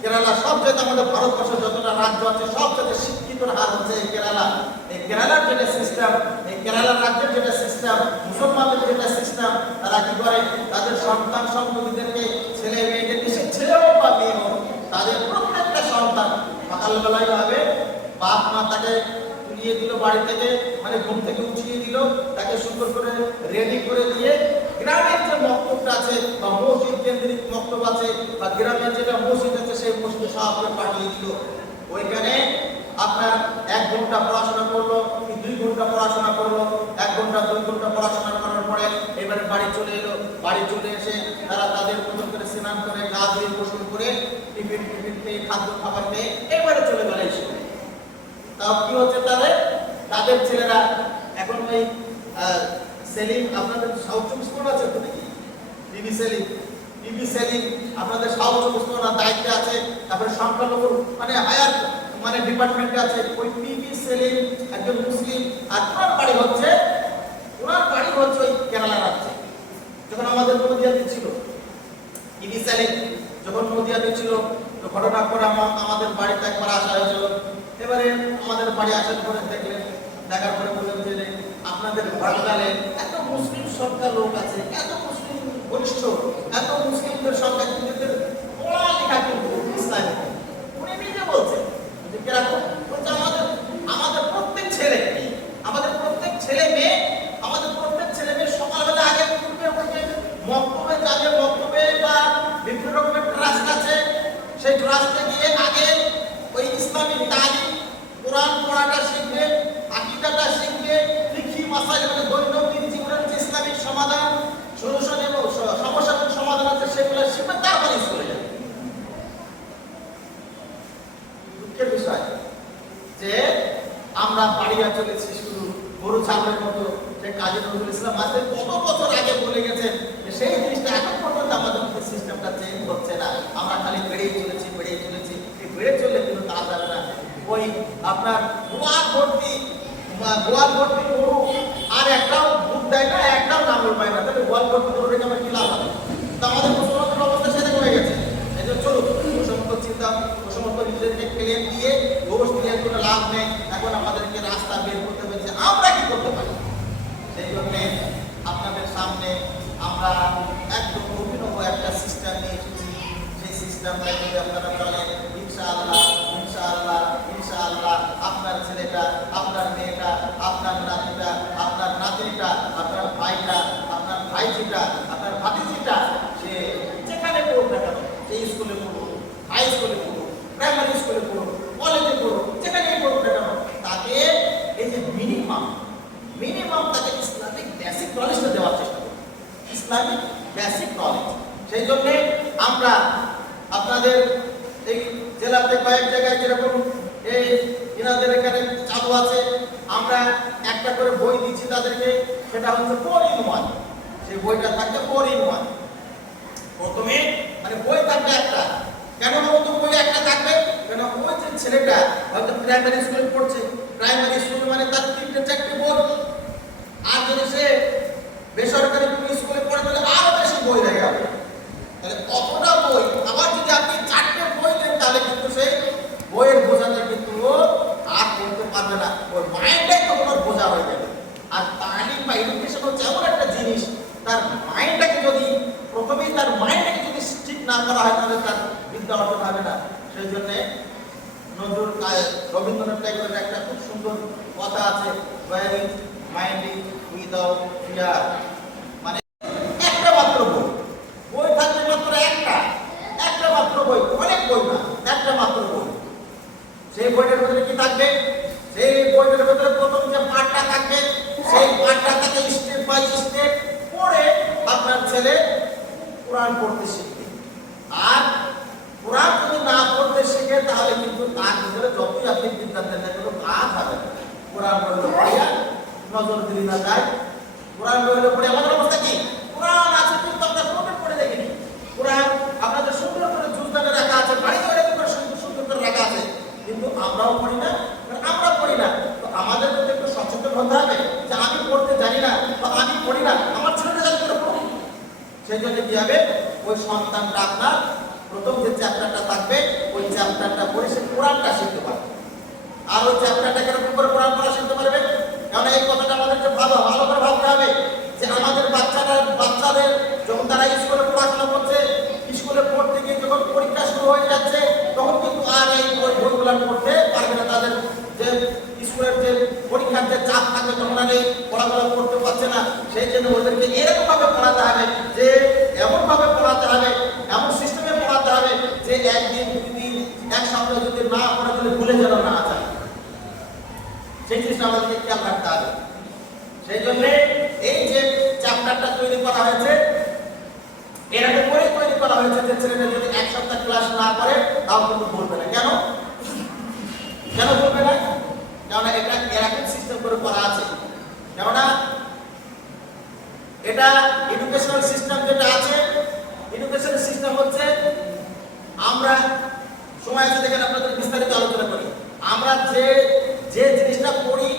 কেরালা সবচেয়ে আমাদের ভারতবর্ষের যতটা রাজ্য আছে সবচেয়ে শিক্ষিত হার হচ্ছে এই কেরালার যেটা সিস্টেম এই কেরালার রাজ্যের যেটা সিস্টেম মুসলমানদের যেটা সিস্টেম তারা কি করে তাদের সন্তান সন্ততিদেরকে ছেলে মেয়েদেরকে সে ছেলে হোক বা মেয়ে হোক তাদের প্রত্যেকটা সন্তান সকালবেলায় হবে বাপ মা তাকে তুলিয়ে দিল বাড়ি থেকে মানে ঘুম থেকে উঠিয়ে দিল তাকে সুন্দর করে রেডি করে দিয়ে গ্রামের যে মক্তবটা আছে বা মসজিদ কেন্দ্রিক মক্তব আছে বা গ্রামের যেটা মসজিদ আছে সেই মসজিদে সাহায্য পাঠিয়ে দিল ওইখানে আপনার 1 ঘন্টা পড়াশোনা করলো কি 2 ঘন্টা পড়াশোনা করলো 1 ঘন্টা 2 ঘন্টা পড়াশোনা করার পরে এবারে বাড়ি চলে এলো বাড়ি চলে এসে তারা তাদের মতন করে স্নান করে গা ধুয়ে গোসল করে টিফিন খেয়ে খাদ্য খাবার খেয়ে এবারে চলে গেল স্কুলে তাও কি হচ্ছে তাদের ছেলেরা এখন ওই সেলিম আপনাদের সাউথ চব্বিশ পরগনা আছে তো নাকি টিভি সেলিম আপনাদের সাউথ চব্বিশ পরগনার দায়িত্বে আছে তারপরে সংখ্যালঘু মানে হায়ার মানে ডিপার্টমেন্টে আছে ওই টিভি সেলিম একজন মুসলিম আর ওনার বাড়ি হচ্ছে ওই কেরালা রাজ্যে যখন আমাদের নদিয়াতে ছিল টিভি সেলিম যখন নদিয়াতে ছিল তো ঘটনা করে আমাদের বাড়িতে একবার আসা হয়েছিল এবারে আমাদের বাড়ি আসার পরে দেখার পরে বললেন যে আপনাদের বাঙালে এত মুসলিম সংখ্যা লোক আছে এত মুসলিম বরিষ্ঠ এত মুসলিমদের সংখ্যা কিন্তু পড়ালেখা কিন্তু ইসলামিক উনি নিজে বলছেন যে কিরকম বলছে আমাদের প্রত্যেক ছেলে মেয়ে সকালবেলা আগে পূর্বে উঠে মক্তবে যাবে মক্তবে বা বিভিন্ন রকমের ট্রাস্ট আছে সেই ট্রাস্টে গিয়ে আগে ওই ইসলামিক তালিম কোরআন পড়াটা শিখবে আকীদাটা শিখবে ফিকহি মাসাইল মানে দৈনন্দিন জীবনের যে ইসলামিক সমাধান সলিউশন এবং সমস্যার সমাধান আছে সেগুলো শিখবে তারপরে স্কুলে যাবে দুঃখের বিষয় যে আমরা পাড়িয়া চলেছি শুধু গরু ছাগলের মতো সে কাজী নজরুল ইসলাম আজ কত বছর আগে বলে গেছেন যে সেই জিনিসটা এখন পর্যন্ত আমাদের সিস্টেমটা চেঞ্জ হচ্ছে না আমরা খালি বেড়ে চলেছি এই বেড়ে চললে কিন্তু তা যাবে না ওই আপনার গোয়াল ভর্তি গরু আর একটাও দুধ দেয় না একটাও নামল পায় না তাহলে গোয়াল ভর্তি গরু রেখে আমার কি লাভ হবে তো আমাদের মুসলমানদের অবস্থা সেটা হয়ে গেছে এই জন্য চলুন ওই সমস্ত চিন্তা ওই সমস্ত নিজেদেরকে ক্লেম দিয়ে গোস দিয়ে কোনো লাভ নেই এখন আমাদেরকে রাস্তা বের করতে হবে যে আমরা কি করতে পারি সেই জন্যে আপনাদের সামনে আমরা একদম অভিনব একটা সিস্টেম নিয়ে এসেছি সেই সিস্টেমটা যদি আপনারা বলেন বাংলাতে কয়েক জায়গায় যেরকম এই এনাদের এখানে চালু আছে, আমরা একটা করে বই দিচ্ছি তাদেরকে, সেটা হচ্ছে 4-in-1। সেই বইটা থাকবে 4-in-1। প্রথমে মানে বই থাকবে একটা। কেন বলতো বই একটা থাকবে? কেন ওই যে ছেলেটা হয়তো প্রাইমারি স্কুলে পড়ছে, প্রাইমারি স্কুল মানে তার 3-4টে বই, আর যদি সে বেসরকারি স্কুলে পড়ে তাহলে আরো বেশি বই হয়ে যাবে। তাহলে কতটা বই, আবার যদি আপনি 4টে বই দেন তাহলে কিন্তু সেই বইয়ের বোঝাতে কিন্তু ও আর পড়তে পারবে না, ওর মাইন্ডটাই তো ওর বোঝা হয়ে যাবে। আর তালিম বা এডুকেশন হচ্ছে এমন একটা জিনিস, তার মাইন্ডটাকে যদি প্রথমেই তার মাইন্ডটাকে যদি ঠিক না করা হয় তাহলে তার বিদ্যা অর্জন হবে না। সেই জন্য নজরুল রবীন্দ্রনাথ ট্যাগোরের একটা খুব সুন্দর কথা আছে, ওয়ারিং মাইন্ডিং উইদাউট ফিয়ার, মানে একটা মাত্র বই, বই থাকবে মাত্র একটা মাত্র বই, অনেক বই না, একটা মাত্র বই। সেই বইটার ভিতরে কি থাকবে? সেই বইটার ভিতরে প্রথম যে পাঠটা থাকবে, সেই পাঠটা থেকে স্টেপ বাই স্টেপ পড়ে আপনার ছেলে কোরআন পড়তে শিখবে। আর কোরআন যদি না পড়তে শিখে তাহলে কিন্তু তার ভিতরে যতই আপনি বিদ্যা দেন না কোনো কাজ হবে না। কোরআন পড়লে পড়িয়া নজর দিলি না যায়, কোরআন পড়লে পড়ে আমাদের অবস্থা কি? কোরআন আছে কিন্তু আমরা কোরআন পড়ে দেখিনি। কোরআন আপনাদের সুন্দর করে জুজদানে রাখা আছে, বাড়িতে করে সুন্দর করে রাখা আছে, কিন্তু আমরাও পড়ি না, আমরা পড়ি না। তো আমাদের মধ্যে একটু সচেতন হতে হবে যে আমি পড়তে জানি না বা আমি পড়ি না, আমার ছেলেটা জানি করে পড়ি। সেই জন্য কি হবে? ওই সন্তানটা আপনার প্রথম যে চ্যাপ্টারটা থাকবে ওই চ্যাপ্টারটা পড়ে সে কোরআনটা শিখতে পারবে। আর ওই চ্যাপ্টারটা কিরকম করে কোরআন পড়া শিখতে পারবে? কারণ এই কথাটা আমাদেরকে ভালো করে ভাবতে হবে যে আমাদের বাচ্চাদের যখন তারা স্কুলে পড়াশোনা করছে, স্কুলে পড়তে গিয়ে যখন পরীক্ষা শুরু হয়ে যাচ্ছে, তখন কিন্তু আর এই বইগুলো পড়তে পারবে না। তাদের যে স্কুলের যে পরীক্ষার যে চাপ থাকে তখন আর এই পড়াগুলো পড়তে পারছে না। সেই জন্য ওদেরকে এরকম ভাবে পড়াতে হবে, যে এমন ভাবে পড়াতে হবে, এমন সিস্টেমে পড়াতে হবে যে একদিন দুদিন এক সপ্তাহ যদি না পড়া তাহলে ভুলে যেন না যায়। সেই জিনিসটা আমাদেরকে খেয়াল রাখতে হবে। সেই জন্য এই যে চ্যাপ্টারটা তৈরি করা হয়েছে, এরকম করে তৈরি করা হয়েছে যে ছেলেটা যদি এক সপ্তাহ ক্লাস না করে তাও কিন্তু বলবে না। কেন বলবে না? কেননা এটা এরকম সিস্টেম করে করা আছে। কেননা এটা এডুকেশনাল সিস্টেম যেটা আছে, এডুকেশনাল সিস্টেম হচ্ছে আমরা সময় আছে দেখেন আপনাদের বিস্তারিত আলোচনা করি। আমরা যে জিনিসটা পড়ি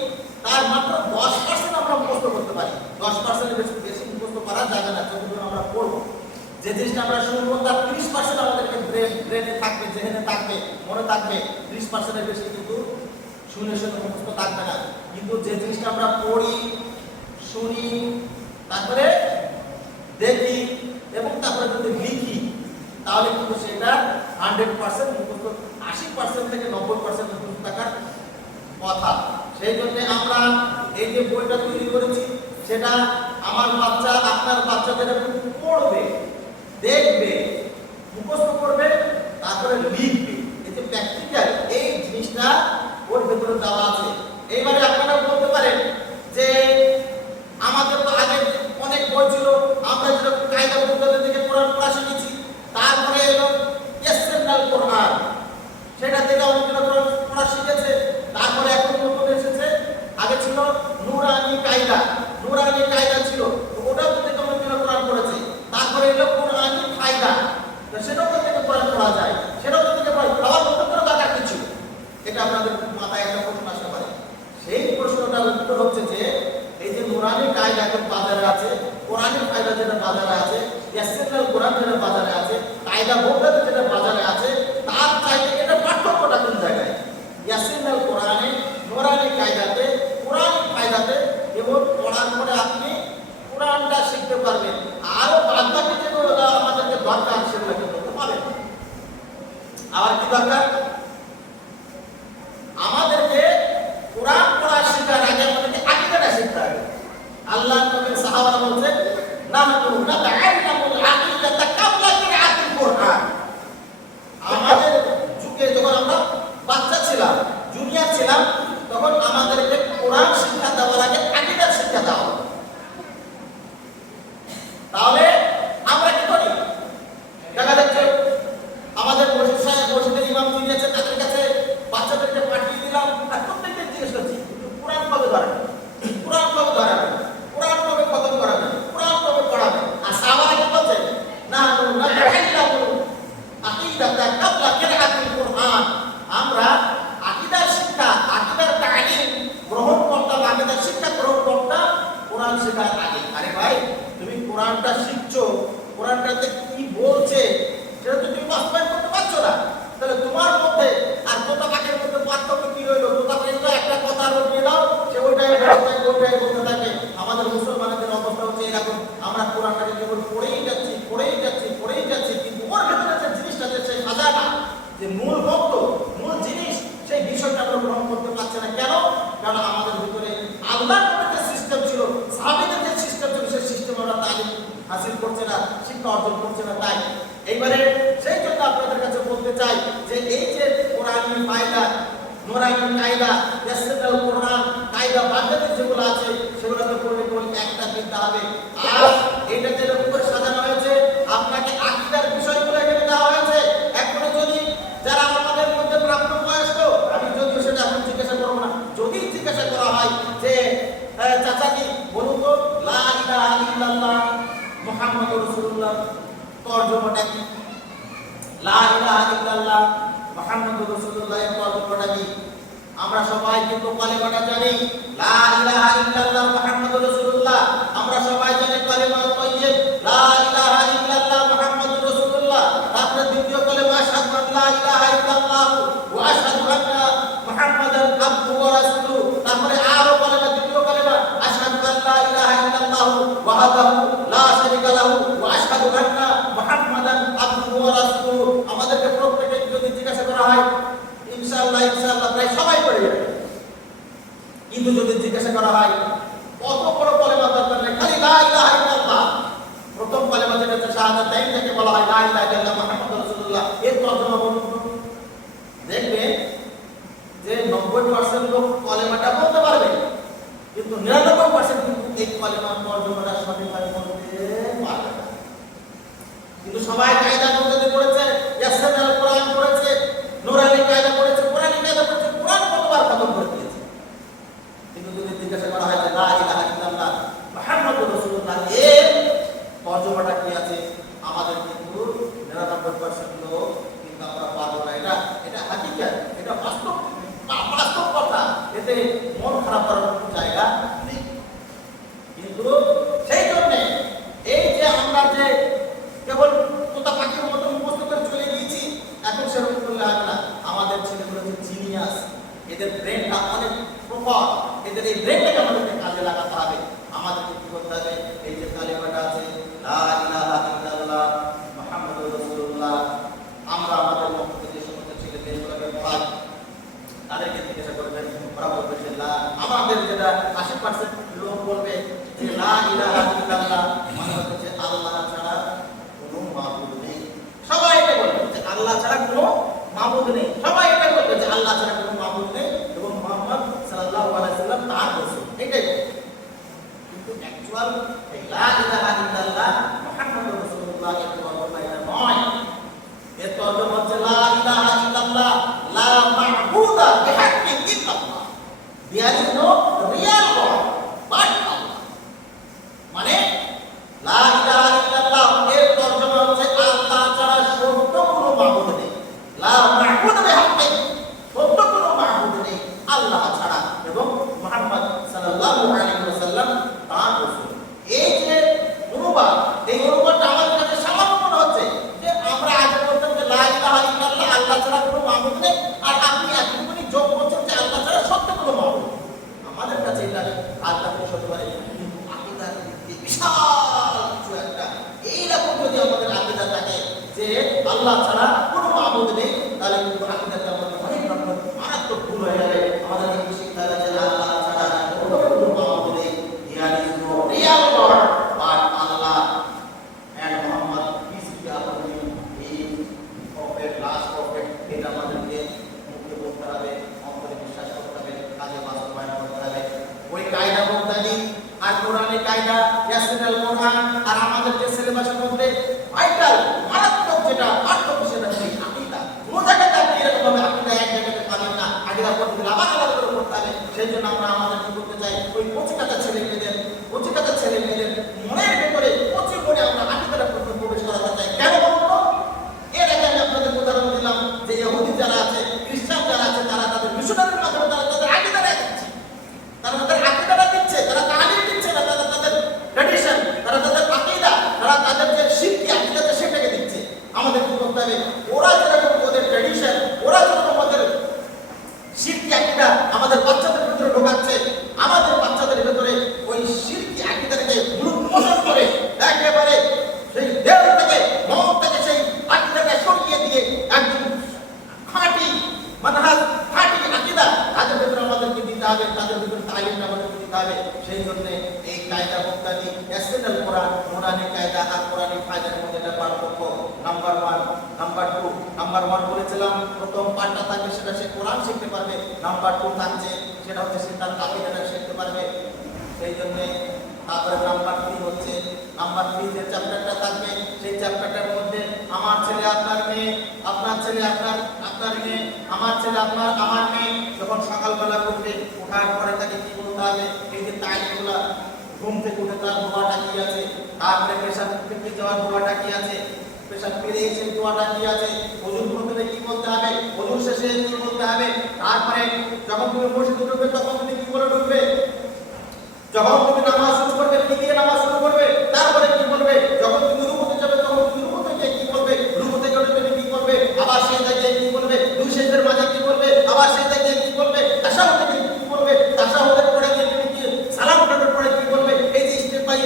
তার মাত্র 10% আমরা মুখস্থ করতে পারি। 10% বেশি মুখস্থ করা যাবে না যতক্ষণ আমরা পড়বো। যে জিনিসটা আমরা শুনবো তার 30% আমাদেরকে ব্রেনে থাকবে, জেনে থাকবে, মনে থাকবে। 30%-এর বেশি কিন্তু শুনে মুখস্থ থাকবে না। কিন্তু যে জিনিসটা আমরা পড়ি, শুনি, তারপরে দেখি এবং তারপরে যদি লিখি তাহলে কিন্তু সেটা 100% মুখস্থ, 80% থেকে 90% মুখস্থ থাকার কথা। সেই জন্য আমরা এই যে বইটা তৈরি করেছি সেটা আমার বাচ্চা আপনার বাচ্চাদের পড়বে, দেখবে, মুখস্থ করবে, তারপরে লিখবে। এই যে প্র্যাকটিক্যাল এই জিনিসটা ওর ভেতরে দেওয়া আছে। এইবারে আপনারা বলতে পারেন যে আমাদের তো আগে অনেক বই ছিল, আমরা যেরকম কায়দা পদ্ধতি থেকে কোরআন পড়া শিখেছি, তারপরে এলো এসেনশিয়াল কোরআন, সেটা থেকে অনেকগুলো কোরআন পড়া শিখেছে। তারপরে এখন নতুন এসেছে, আগে ছিল নুরানি কায়দা ছিল, ওটাও থেকে অনেকগুলো কোরআন পড়েছে। তারপরে এলো কোরআনি ফায়দা, সেটাও থেকে কোরআন পড়া যায়, সেটাও থেকে আবার নতুন করে দরকার কিছু। এটা আপনাদের মাথায় একটা প্রশ্ন আসতে পারে। সেই প্রশ্নটার উত্তর হচ্ছে যে এই যে নুরানি কায়দা এখন বাজারে আছে, কোরআনি ফায়দা যেটা বাজারে আছে, এসেনশিয়াল কোরআন যেটা বাজারে আছে, কায়দা বোর্ড যেটা বাজারে আছে, তার চাইতে এটা পার্থক্যটা কোন জায়গায়? এসেনশিয়াল কোরআনে, নুরানি কায়দাতে, কোরআনি ফায়দাতে এবং পড়ার পরে আপনি কোরআনটা শিখতে পারবেন। আরো বাদবাকি যেগুলো আমাদেরকে দরকার সেগুলো কিন্তু পাবেন। আবার কি দরকার? আমাদেরকে কোরআন পড়া শেখার আগে আমাদেরকে আকীদাটা শিখতে হবে। আল্লাহ নবীর সাহাবারা বলছেন নাহনু নাতাআল্লামুল আকীদাতা ক্বাবলা কিরাআতিল কোরআন। আমাদের যুগে যখন আমরা বাচ্চা ছিলাম, জুনিয়র ছিলাম, তখন আমাদেরকে কোরআন শিক্ষা দেওয়ার আগে আকীদার শিক্ষা দেওয়া হতো। তাহলে আমরা কি করি? দেখা যাচ্ছে আমাদের মসজিদের ইমাম যিনি আছেন তাদের গ্রহণ করতে পারছে না। কেন? কারণ আমাদের ভিতরে আল্লাহর যে সিস্টেম ছিল, সাহাবীদের যে সিস্টেম ছিল, সেই সিস্টেম আমরা তালিম হাসিল করছে না, শিক্ষা অর্জন করছে না। তাই এইবারে সেই জন্য আপনাদের কাছে বলতে চাই যে এই যে কোরআনী ফায়দা, নুরানি কায়দা, ইয়াসিরুল কোরআন কায়দা বাধ্যতা যেগুলো আছে সেগুলোতে পড়লে কোন একটা বিদ্যা হবে। আর এটা যে উপরে সাজানো হয়েছে আপনাকে আকীদার বিষয়গুলো এখানে দেওয়া হয়েছে। এখন যদি যারা আমাদের মধ্যে প্রাপ্তবয়স্ক, আমি যদিও সেটা এখন জিজ্ঞাসা করব না, যদি জিজ্ঞাসা করা হয় যে চাচা কি বলুন তো লা ইলাহা ইল্লাল্লাহ মুহাম্মাদুর রাসূলুল্লাহ তরজমাটা কি? লা ইলাহা ইল্লাল্লাহ মুহাম্মাদুর রাসূলুল্লাহ এর তরজমাটা কি? আমরা সবাই কিন্তু কালেমাটা জানি, লা ইলাহা ইল্লাল্লাহ মুহাম্মাদুর রাসূলুল্লাহ। আমরা সবাই জানি কালেমা তাইয়্যিব, লা ইলাহা ইল্লাল্লাহ মুহাম্মাদুর রাসূলুল্লাহ। তারপরে দ্বিতীয় কালেমা আশহাদু আন লা ইলাহা ইল্লাল্লাহ ওয়া আশহাদু আন্না মুহাম্মাদান আবদুহু ওয়া রাসূলুহু। তারপরে আরো কালেমা, দ্বিতীয় কালেমা আশহাদু আন লা ইলাহা ইল্লাল্লাহ ওয়াহদাহু লা শারীকা লাহু ওয়া আশহাদু আন্না মুহাম্মাদান আবদুহু ওয়া রাসূলুহু। আমাদেরকে প্রত্যেককে যদি জিজ্ঞাসা করা হয় ইনশাআল্লাহ প্রায় সবাই পড়ে যাবে। কিন্তু যদি জিজ্ঞাসা করা হয় কত বড় কালেমা দরকার নেই, খালি লা ইলাহা ইল্লাল্লাহ, প্রথম কালেমা যেটা শাহাদাতাইন থেকে বলা হয় লা ইলাহা ইল্লাল্লাহ মুহাম্মাদুর রাসূলুল্লাহ, এর তরজমা বলুন। দেখবেন যে 90% লোক কালেমাটা বলতে পারবে, কিন্তু 99% কিন্তু এই কালেমার তরজমাটা সঠিকভাবে বলতে পারবে না। কিন্তু সবাই কায়দা পদ্ধতি পড়েছে, ইয়াসিরুল কোরআন পড়েছে, নুরানি কায়দা পড়েছে, কোরআনি কায়দা পড়েছে, কোরআন কতবার খতম করে দিয়েছে। কিন্তু যদি জিজ্ঞাসা করা হয় যে লা ইলাহা ইল্লাল্লাহ মুহাম্মাদুর রাসূলুল্লাহ এর তরজমাটা কি আছে, আমাদের কিন্তু 99% লোক কিন্তু আমরা পারবো না। এটা হাকিকত, এটা বাস্তব কথা, এতে মন খারাপ করার কোনো জায়গা নেই। কিন্তু সেই জন্য এই যে আমরা যে কেবল তোতা পাখির মতো মুখস্থ করে চলে গিয়েছি, এখন সেরকম করলে হবে না। আমাদের ছেলেগুলো যে জিনিয়াস, এদের ব্রেনটা অনেক প্রখর, এদের এই ব্রেনটাকে আমাদেরকে কাজে লাগাতে হবে। আমাদেরকে কি করতে হবে? এই যে কালেমাটা আছে লা ইলাহা ইল্লাল্লাহ মুহাম্মাদুর রাসূলুল্লাহ, আমরা আমাদের মক্কা যে সমস্ত ছেলেদেরগুলোকে পড়াই, তাদেরকে জিজ্ঞাসা করবেন, ওরা বলবে যে আমাদের যেটা 80% লোক বলবে যে লা ইলাহা ইল্লাল্লাহ মানে হচ্ছে আল্লাহ ছাড়া কোনো মাবুদ নেই। সবাই এটা বলবে যে আল্লাহ ছাড়া কোনো মাবুদ নেই। সবাই এটা বলবে যে আল্লাহ ছাড়া কোনো মাবুদ নেই এবং মুহাম্মদ সাল্লাল্লাহু আলাইহি সাল্লাম তার রাসূল। এটাই কিন্তু অ্যাকচুয়াল এই লা ইলাহা ইল্লাল্লাহ মুহাম্মাদুর রাসূলুল্লাহ এর তরজমা এটা নয়। এর তরজমা হচ্ছে লা ইলাহা ইল্লাল্লাহ লা মা'বুদা বিহাক্কিন ইল্লাল্লাহ, there is no real God but Allah। মানে লা ইলাহা ইল্লাল্লাহ এর তরজমা হচ্ছে আল্লাহ ছাড়া সত্য কোনো মাবুদ নেই। লা মা'বুদা বিহাক্কিন, সত্য কোনো মাবুদ নেই আল্লাহ ছাড়া, এবং মুহাম্মদ সাল্লাল্লাহু আলাইহি ওয়াসাল্লাম তার রাসূল। এই যে অনুবাদ, এই অনুবাদটা আমাদের কাছে সামান্য মনে হচ্ছে যে আমরা আগে বলতাম যে লা ইলাহা ইল্লাল্লাহ আল্লাহ ছাড়া কোনো মাবুদ নেই, আর আপনি এতটুকুনি যোগ করছেন যে আল্লাহ ছাড়া সত্য কোনো মাবুদ। আমাদের কাছে এটা আল্লাহ হতে পারে, কিন্তু আকীদার বিশাল কিছু একটা এইরকম যদি আমাদের আকীদা থাকে যে আল্লাহ ছাড়া কোনো মাবুদ নেই, তাহলে কিন্তু আকীদাটা আমাদের অনেক রকম মারাত্মক ভুল হয়ে যাবে। আমাদের এই শিক্ষা আছে আল্লাহ ছাড়া কোনো মাবুদ নেই, there is no real God but Allah and Muhammad peace be upon him, he prophet, last prophet। এটা আমাদেরকে মুখে বলতে হবে, অন্তরে বিশ্বাস করতে হবে, কাজে বাস্তবায়ন করতে হবে। ওই কায়দা বলতানি আর কোরআনের কায়দা, ইয়াসিরুল কোরআন আর আমাদের যে সিলেবাসের মধ্যে ভাইটাল মারাত্মক যেটা পাঠ্য সেটা হচ্ছে আকীদা। কোন জায়গাতে আপনি এরকম ভাবে আকীদা এক জায়গাতে পাবেন না, আকীদা পড়তে গেলে আবার আলাদা করে পড়তে হবে। সেই জন্য আমরা আমাদের কি করতে চাই, ওই কচিকাঁচা ছেলে মেয়েদের মনের ভেতরে কচি করে আমরা আকীদাটা প্রবেশ করাতে চাই। কেন বলতো? এর আগে আমি আপনাদের উদাহরণ দিলাম যে ইহুদি যারা আছে, খ্রিস্টান যারা আছে, তারা তাদের মিশনারির মাধ্যমে তারা তাদের আকীদাটা দিচ্ছে, তারা তাদের আকীদাটা দিচ্ছে, তারা তালিম দিচ্ছে না, তারা তাদের ট্র্যাডিশন, তারা তাদের আকীদা, তারা তাদের যে শিরকি আকীদা সেটাকে দিচ্ছে। আমাদের কি করতে হবে? ওরা যেরকম ওদের ট্র্যাডিশন, ওরা যেরকম ওদের শিরকি আকীদা আমাদের বাচ্চাদের ভিতরে ঢোকাচ্ছে, আমাদের বাচ্চাদের ভিতরে ওই শিরকি আকীদাটাকে উন্মোচন করে একেবারে সেই দেহ থেকে মন থেকে সেই আকীদাকে সরিয়ে দিয়ে একদম খাঁটি হবে, তাদের ভিতরে তালিমটা আমাদের দিতে হবে। সেই জন্য এই কায়দা মুক্তাদি এসেনাল কোরআন, নুরানি কায়দা আর কোরআনি ফায়দার মধ্যে একটা পার্থক্য। Number 1, number 2। নাম্বার 1 বলেছিলাম প্রথম পাঠটা থাকবে সেটা সে কোরআন শিখতে পারবে। নাম্বার 2 থাকছে সেটা হচ্ছে সে তার আকীদাটা শিখতে পারবে। সেই জন্য তারপরে নাম্বার 3 হচ্ছে, নাম্বার 3 যে চ্যাপ্টারটা থাকবে সেই চ্যাপ্টারটার মধ্যে আমার ছেলে আপনার মেয়ে, আপনার ছেলে আপনার মেয়ে, আমার ছেলে আমার মেয়ে যখন সকালবেলা উঠবে, ওঠার পরে তাকে কি বলতে হবে, এই যে তাইগুলা ঘুম থেকে উঠে তার দোয়াটা কি আছে, তারপরে পেশাব করতে যাওয়ার দোয়াটা কি আছে, পেশাব পেরিয়ে এসে দোয়াটা কি আছে, ওযুর করতে কি বলতে হবে, ওযুর শেষে কি বলতে হবে, তারপরে যখন তুমি মসজিদে ঢুকবে তখন তুমি কি বলে ঢুকবে, যখন তুমি নামাজ শুরু করবে কি দিয়ে নামাজ শুরু করবে, তারপরে কি বলবে, যখন তুমি রুকুতে যাবে তখন তুমি রুকুতে গিয়ে কি বলবে, রুকুতে গিয়ে তুমি কি করবে, আবার সেজদা গিয়ে কি বলবে, দুই সেজদার মাঝে কি বলবে, আবার সেজদা গিয়ে কি বলবে, তাশাহুদে গিয়ে কি বলবে, তাশাহুদের পরে গিয়ে তুমি কি সালামের পরে কি বলবে। এই যে স্টেপ বাই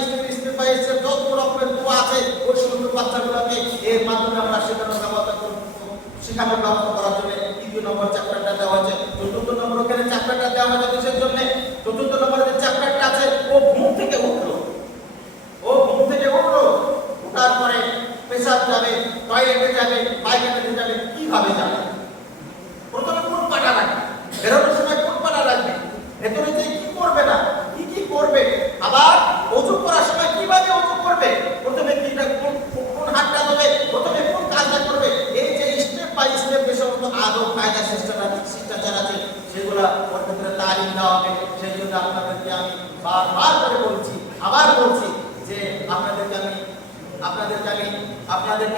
স্টেপ যত রকমের দোয়া আছে ওই সমস্ত বাচ্চাগুলোকে এর মাধ্যমে আমরা শেখানোর ব্যবস্থা করার জন্য 3 নম্বর চ্যাপ্টারটা দেওয়া হয়েছে। 4 নম্বর ওখানে চ্যাপ্টারটা দেওয়া হয়েছে কিসের জন্য, 4 নম্বরের যে চ্যাপ্টারটা আছে ও ঘুম থেকে উঠলো, উঠার পরে পেশাব যাবে, টয়লেটে যাবে, পায়খানাতে যাবে, কিভাবে যাবে, প্রথমে কোন পাটা রাখবে, বেরোনোর সময় কোন পাটা রাখবে, ভেতরে যে কি করবে না কি করবে, আবার ওযু করার সময় কিভাবে ওযু করবে, প্রথমে কিটা কোন হাতটা দেবে, প্রথমে কোন কাজটা করবে, এই যে স্টেপ বাই স্টেপ যে সমস্ত আদব কায়দা শিষ্টাচার আছে সেগুলো ওর ভিতরে তালিম দেওয়া হবে। সেই জন্য আপনাদেরকে আমি বারবার করে বলছি, আবার বলছি যে আপনাদেরকে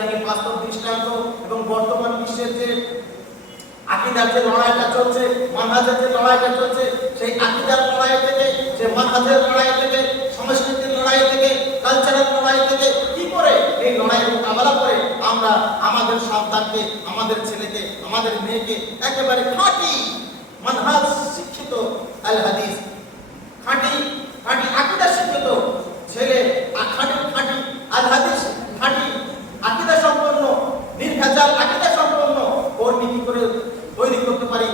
আমি বাস্তব দৃষ্টান্ত এবং বর্তমান বিশ্বের যে আকীদার যে লড়াইটা চলছে, মানহাজের যে লড়াইটা চলছে, সেই আকীদার লড়াই থেকে, যে মানহাজের লড়াই থেকে, সংস্কৃতির লড়াই থেকে, কালচারাল লড়াই থেকে কি করে এই লড়াইয়ের মোকাবেলা করে আমরা আমাদের সন্তানকে, আমাদের ছেলেকে, আমাদের মেয়েকে একেবারে খাঁটি মানহাজ শিক্ষিত আল হাদিস, খাঁটি আকীদা শিক্ষিত ছেলে, খাঁটি আল হাদিস, খাঁটি আকীদা সম্পন্ন, নির্ভেজাল আকীদা সম্পন্ন কর্মী কি করে তৈরি করতে পারি,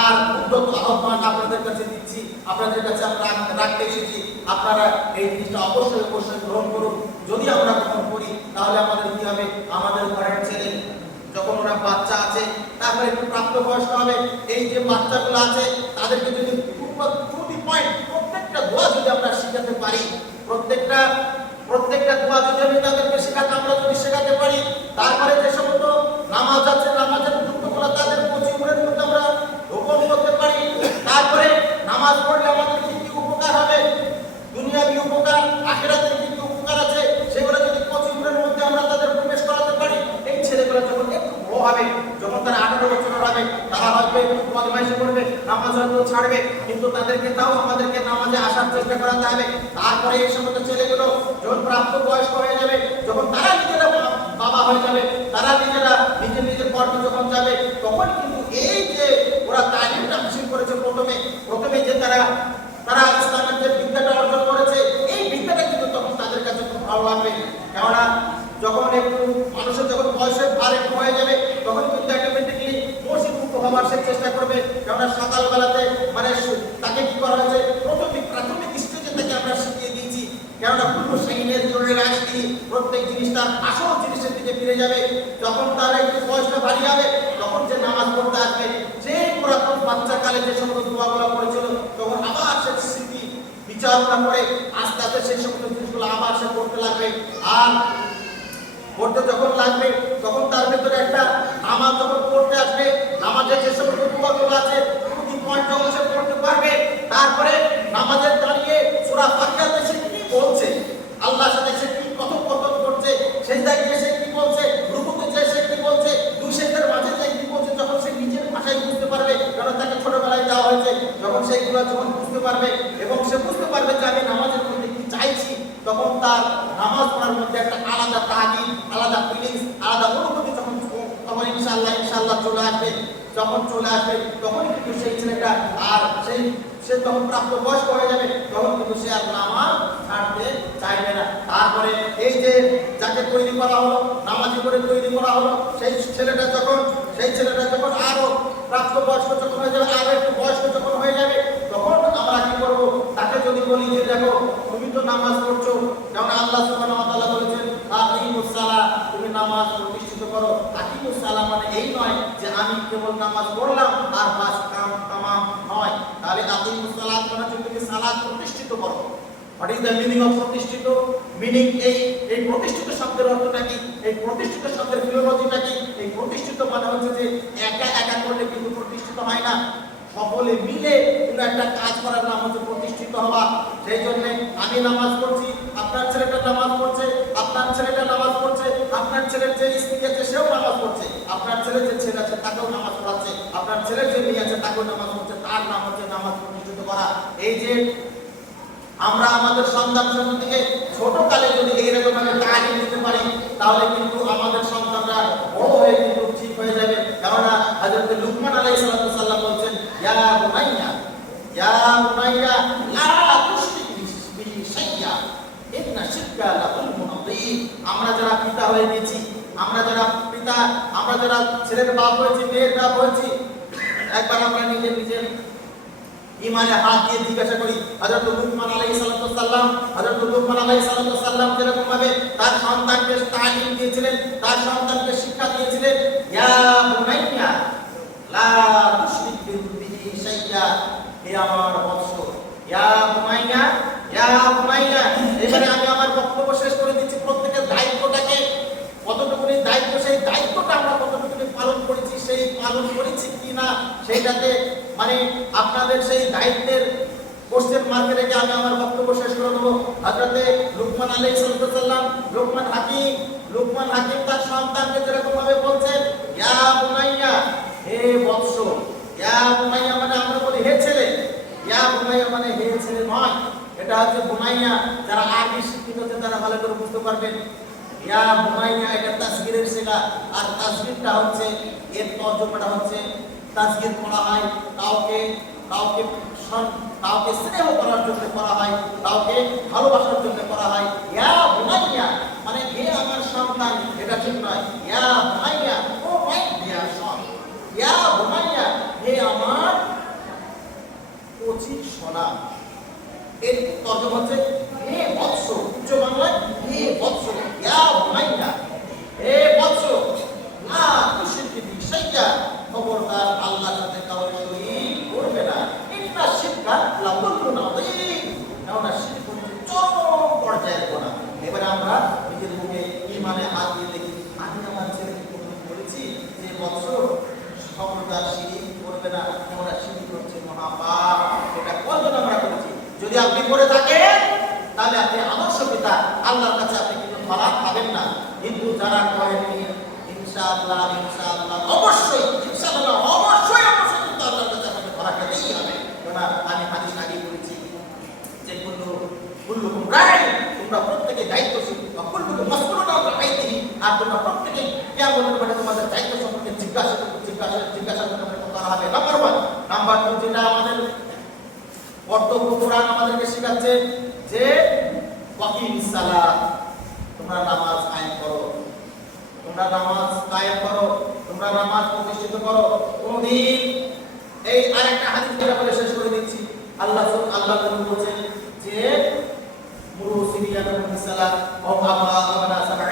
আর উদ্যত আহ্বান আপনাদের কাছে দিচ্ছি, আপনাদের কাছে আমরা রাখতে এসেছি। আপনারা এই জিনিসটা অবশ্যই গ্রহণ করুন। যদি আমরা গ্রহণ করি তাহলে আমাদের কি হবে, আমাদের ঘরের ছেলে যখন ওরা বাচ্চা আছে, তারপরে একটু প্রাপ্তবয়স্ক হবে, এই যে বাচ্চাগুলো আছে তাদেরকে যদি প্রত্যেকটা দোয়া যদি আমরা শেখাতে পারি, প্রত্যেকটা দোয়া যদি আমি তাদেরকে শেখাতে পারি, তারপরে যে সমস্ত নামাজ আছে, নামাজের গুরুত্বগুলো তাদের জীবনের মধ্যে আমরা রোপণ করতে পারি, তারপরে নামাজ পড়লে আমাদের কি কি উপকার হবে, দুনিয়াবী উপকার, আখিরাতের কি কি উপকার আছে, সেগুলো যদি জীবনের মধ্যে আমরা তাদের প্রবেশ করাতে পারি, এই ছেলেগুলো যখন একটু বড় হবে, যখন তারা 18 বছর হবে, তারা হয়তো একটু বদমাইশি করবে, নামাজ হয়তো ছাড়বে, কিন্তু তাদেরকে তাও আমাদেরকে নামাজে আসার চেষ্টা করাতে হবে। তারপরে এই সমস্ত ছেলেগুলো যখন প্রাপ্ত বয়স্ক হয়ে যাবে, যখন তারা নিজেরা বাবা হয়ে যাবে, তারা নিজেরা নিজের কর্মে যখন যাবে, তখন কিন্তু এই যে ওরা তালিমটা হাসিল করেছে প্রথমে যে তারা ইসলামের যে বিদ্যাটা অর্জন করেছে, এই বিদ্যাটা কিন্তু তখন তাদের কাছে খুব ভালো লাগবে। কেননা যখন একটু মানুষের যখন বয়সের ভার একটু হয়ে যাবে, তখন কিন্তু অটোমেটিক্যালি মসজিদ মুক্ত হওয়ার সে চেষ্টা করবে। কেননা সকালবেলাতে মানে তাকে কি করা হয়েছে, প্রাথমিক স্টেজে থেকে আমরা শিখিয়ে দিয়েছি। কেননা পূর্ব শ্রেণীর জোরের আসছি, প্রত্যেক জিনিস তার আসল জিনিসের দিকে ফিরে যাবে। যখন তার একটু বয়সটা ভারী হবে, তখন যে নামাজ পড়তে আসবে, যে পুরাতন বাচ্চাকালে যে সমস্ত দোয়াগুলো পড়েছিল, তখন আবার সে স্মৃতি বিচারনা করে আস্তে আস্তে সেই সমস্ত জিনিসগুলো আবার সে পড়তে লাগবে। আর পড়তে যখন লাগবে, তখন তার ভেতরে একটা নামাজ যখন পড়তে আসবে, নামাজের যে সমস্ত দোয়াগুলো আছে প্রতি পয়েন্ট যখন সে পড়তে পারবে, তারপরে নামাজের দাঁড়িয়ে সূরা ফাতিহাতে সে কি বলছে, আল্লাহর সাথে সে কি কথোপকথন করছে, সেজদায় গিয়ে সে কি বলছে, রুকুতে যে সে কি বলছে, দুই সেজদার মাঝে যে কি বলছে, যখন সে নিজের ভাষায় বুঝতে পারবে, কারণ তাকে ছোটবেলায় দেওয়া হয়েছে, যখন সেইগুলো যখন বুঝতে পারবে এবং সে বুঝতে পারবে যে আমি নামাজের মধ্যে কি চাইছি, তখন তার নামাজ পড়ার মধ্যে একটা আলাদা তাগিদ, আলাদা ফিলিংস, আলাদা অনুভূতি তখন ইনশাআল্লাহ চলে আসবে। যখন চলে আসবে তখন কিন্তু সেই ছেলেটা আর সে তখন প্রাপ্তবয়স্ক হয়ে যাবে, তখন কিন্তু সে আর নামাজ ছাড়তে চাইবে না। তারপরে এই যে যাকে তৈরি করা হলো, নামাজি করে তৈরি করা হলো, সেই ছেলেটা যখন আরো প্রাপ্তবয়স্ক যখন হয়ে যাবে, আরো একটু বয়স্ক যখন হয়ে যাবে, তখন নামাজ পড়ছো, যেমন আল্লাহ সুবহানাহু ওয়া তাআলা বলেছেন আকিমুস সালাহ, তুমি নামাজ প্রতিষ্ঠিত করো। আকিমুস সালাহ মানে এই নয় যে আমি কেবল নামাজ পড়লাম আর বাস কাম তামাম নয়। তাহলে আকিমুস সালাহ মানে হচ্ছে তুমি সালাত প্রতিষ্ঠিত করো। What is the meaning of প্রতিষ্ঠিত? মিনিং এই প্রতিষ্ঠিত শব্দের অর্থটা কি? এই প্রতিষ্ঠিত শব্দের ফিলোলজিটা কি? এই প্রতিষ্ঠিত মানে হচ্ছে যে একা একা করলে কিন্তু প্রতিষ্ঠিত হয় না, সকলে মিলে কোনো একটা কাজ করার নাম হচ্ছে প্রতিষ্ঠিত হওয়া। সেই জন্য আমি নামাজ পড়ছি, আপনার ছেলেটা নামাজ পড়ছে, আপনার ছেলেটা নামাজ পড়ছে, আপনার ছেলের যে স্ত্রী আছে সেও নামাজ পড়ছে, আপনার ছেলের যে ছেলে আছে তাকেও নামাজ পড়াচ্ছে, আপনার ছেলের যে মেয়ে আছে তাকেও নামাজ পড়ছে, তার নাম হচ্ছে নামাজ প্রতিষ্ঠিত করা। এই যে আমরা আমাদের সন্তানকে ছোট কালে যদি এইরকম ভাবে তালিম দিতে পারি তাহলে কিন্তু আমাদের সন্তানরা বড় হয়ে কিন্তু ঠিক হয়ে যাবে। কেননা হযরত লুকমান আলাইহিস সালাম বলছেন ইয়া বুনাইয়া লা তুশরিক বিহি শাইয়া ইন্না শিরকা লাযুলমুন আযীম। আমরা যারা পিতা হয়ে গেছি, আমরা যারা ছেলের বাপ হয়েছি, মেয়ের বাপ হয়েছি, একবার আমরা নিজের ইমানে হাত দিয়ে জিজ্ঞাসা করি হযরত লুকমান আলাইহিস সালাম যেরকম ভাবে তার সন্তানকে তালিম দিয়েছিলেন, তার সন্তানকে শিক্ষা দিয়েছিলেন, ইয়া বুনাইয়া লা তুশরিক বিহি শাইয়া, হে আমার বৎস, ইয়া বুনাইয়া। এবারে আমি আমার বক্তব্য শেষ করে দিচ্ছি। প্রত্যেকের দায়িত্বটাকে কতটুকুনি দায়িত্ব, সেই দায়িত্বটা আমরা কতটুকুনি পালন করেছি, সেই পালন করেছি কিনা সেইটাতে মানে আপনাদের সেই দায়িত্বের কোশ্চেন মার্কে রেখে আমি আমার বক্তব্য শেষ করে দেবো। হযরতে লুকমান আলাইহিস সালাম, লুকমান হাকিম তার সন্তানকে যেরকম ভাবে বলছেন ইয়া বুনাইয়া, হে বৎস। ইয়া বুনাইয়া মানে আমরা বলি হে ছেলে, ইয়া বুনাইয়া মানে হে ছেলে নয়, এটা হচ্ছে বুনাইয়া। যারা আরবি শিক্ষিত আছে তারা ভালো করে বুঝতে পারবেন। ইয়া বুনাইয়া এটা তাসগীরের সিগা, আর তাসগীরটা হচ্ছে এর তর্জমাটা হচ্ছে তাসগীর করা হয় কাউকে স্নেহ করার জন্য করা হয়, কাউকে ভালোবাসার জন্য করা হয়। ইয়া বুনাইয়া মানে হে আমার সন্তান, এটা ঠিক নয়। ইয়া বুনাইয়া, ও মাই ডিয়ার সন। ইয়া বুনাইয়া, হে আমার কচি সোনা। এর তর্জমা হচ্ছে হে বৎস, উচ্চ বাংলায় হে বৎস। ইয়া বুনাইয়া, হে বৎস, লা তুশরিক বিহি শাইয়া, খবরদার আল্লাহর সাথে কাউকে শরীক করবে না। ইন্না শিরকা লাযুলমুন আযীম, কারণ শিরক হচ্ছে চরম পর্যায়ের গুনাহ। এবারে আমরা নিজের মুখে ঈমানে হাত দিয়ে দেখি, আমি আমার ছেলেকে কোনদিন বলেছি যে বৎস খবরদার শিরক করবে না, কারণ শিরক হচ্ছে মহাপাপ। এটা কতজন আমরা করেছি? যদি আপনি করে থাকেন তাহলে আপনি আদর্শ পিতা, আল্লাহর কাছে আপনি কিন্তু ধরা পাবেন না। কিন্তু যারা করেননি ইনশাআল্লাহ অবশ্যই কিন্তু আল্লাহর কাছে আপনাকে ধরা খেতেই হবে। কেননা আমি হাদিস আগে বলেছি যে কুল্লুকুম রাঈন, তোমরা প্রত্যেকে দায়িত্বশীল, কুল্লুকুম মাসউলুন আন রাঈতিহি, আর তোমরা প্রত্যেকে কিয়ামতের মাঠে তোমাদের দায়িত্ব সম্পর্কে জিজ্ঞাসা করা হবে। নাম্বার 1। নাম্বার 2 যেটা আমাদের কর্তব্য, কোরআন আমাদেরকে শেখাচ্ছে যে ওয়াকিমিস সালাত, তোমরা নামাজ কায়েম করো, তোমরা নামাজ প্রতিষ্ঠিত করো। কোনদিন এই আরেকটা হাদিস যেটা বলে শেষ করে দিচ্ছি, আল্লাহ বলেছেন যে মুরু সিবিয়ানা বিস সালাত ওয়া আমরা সাব'a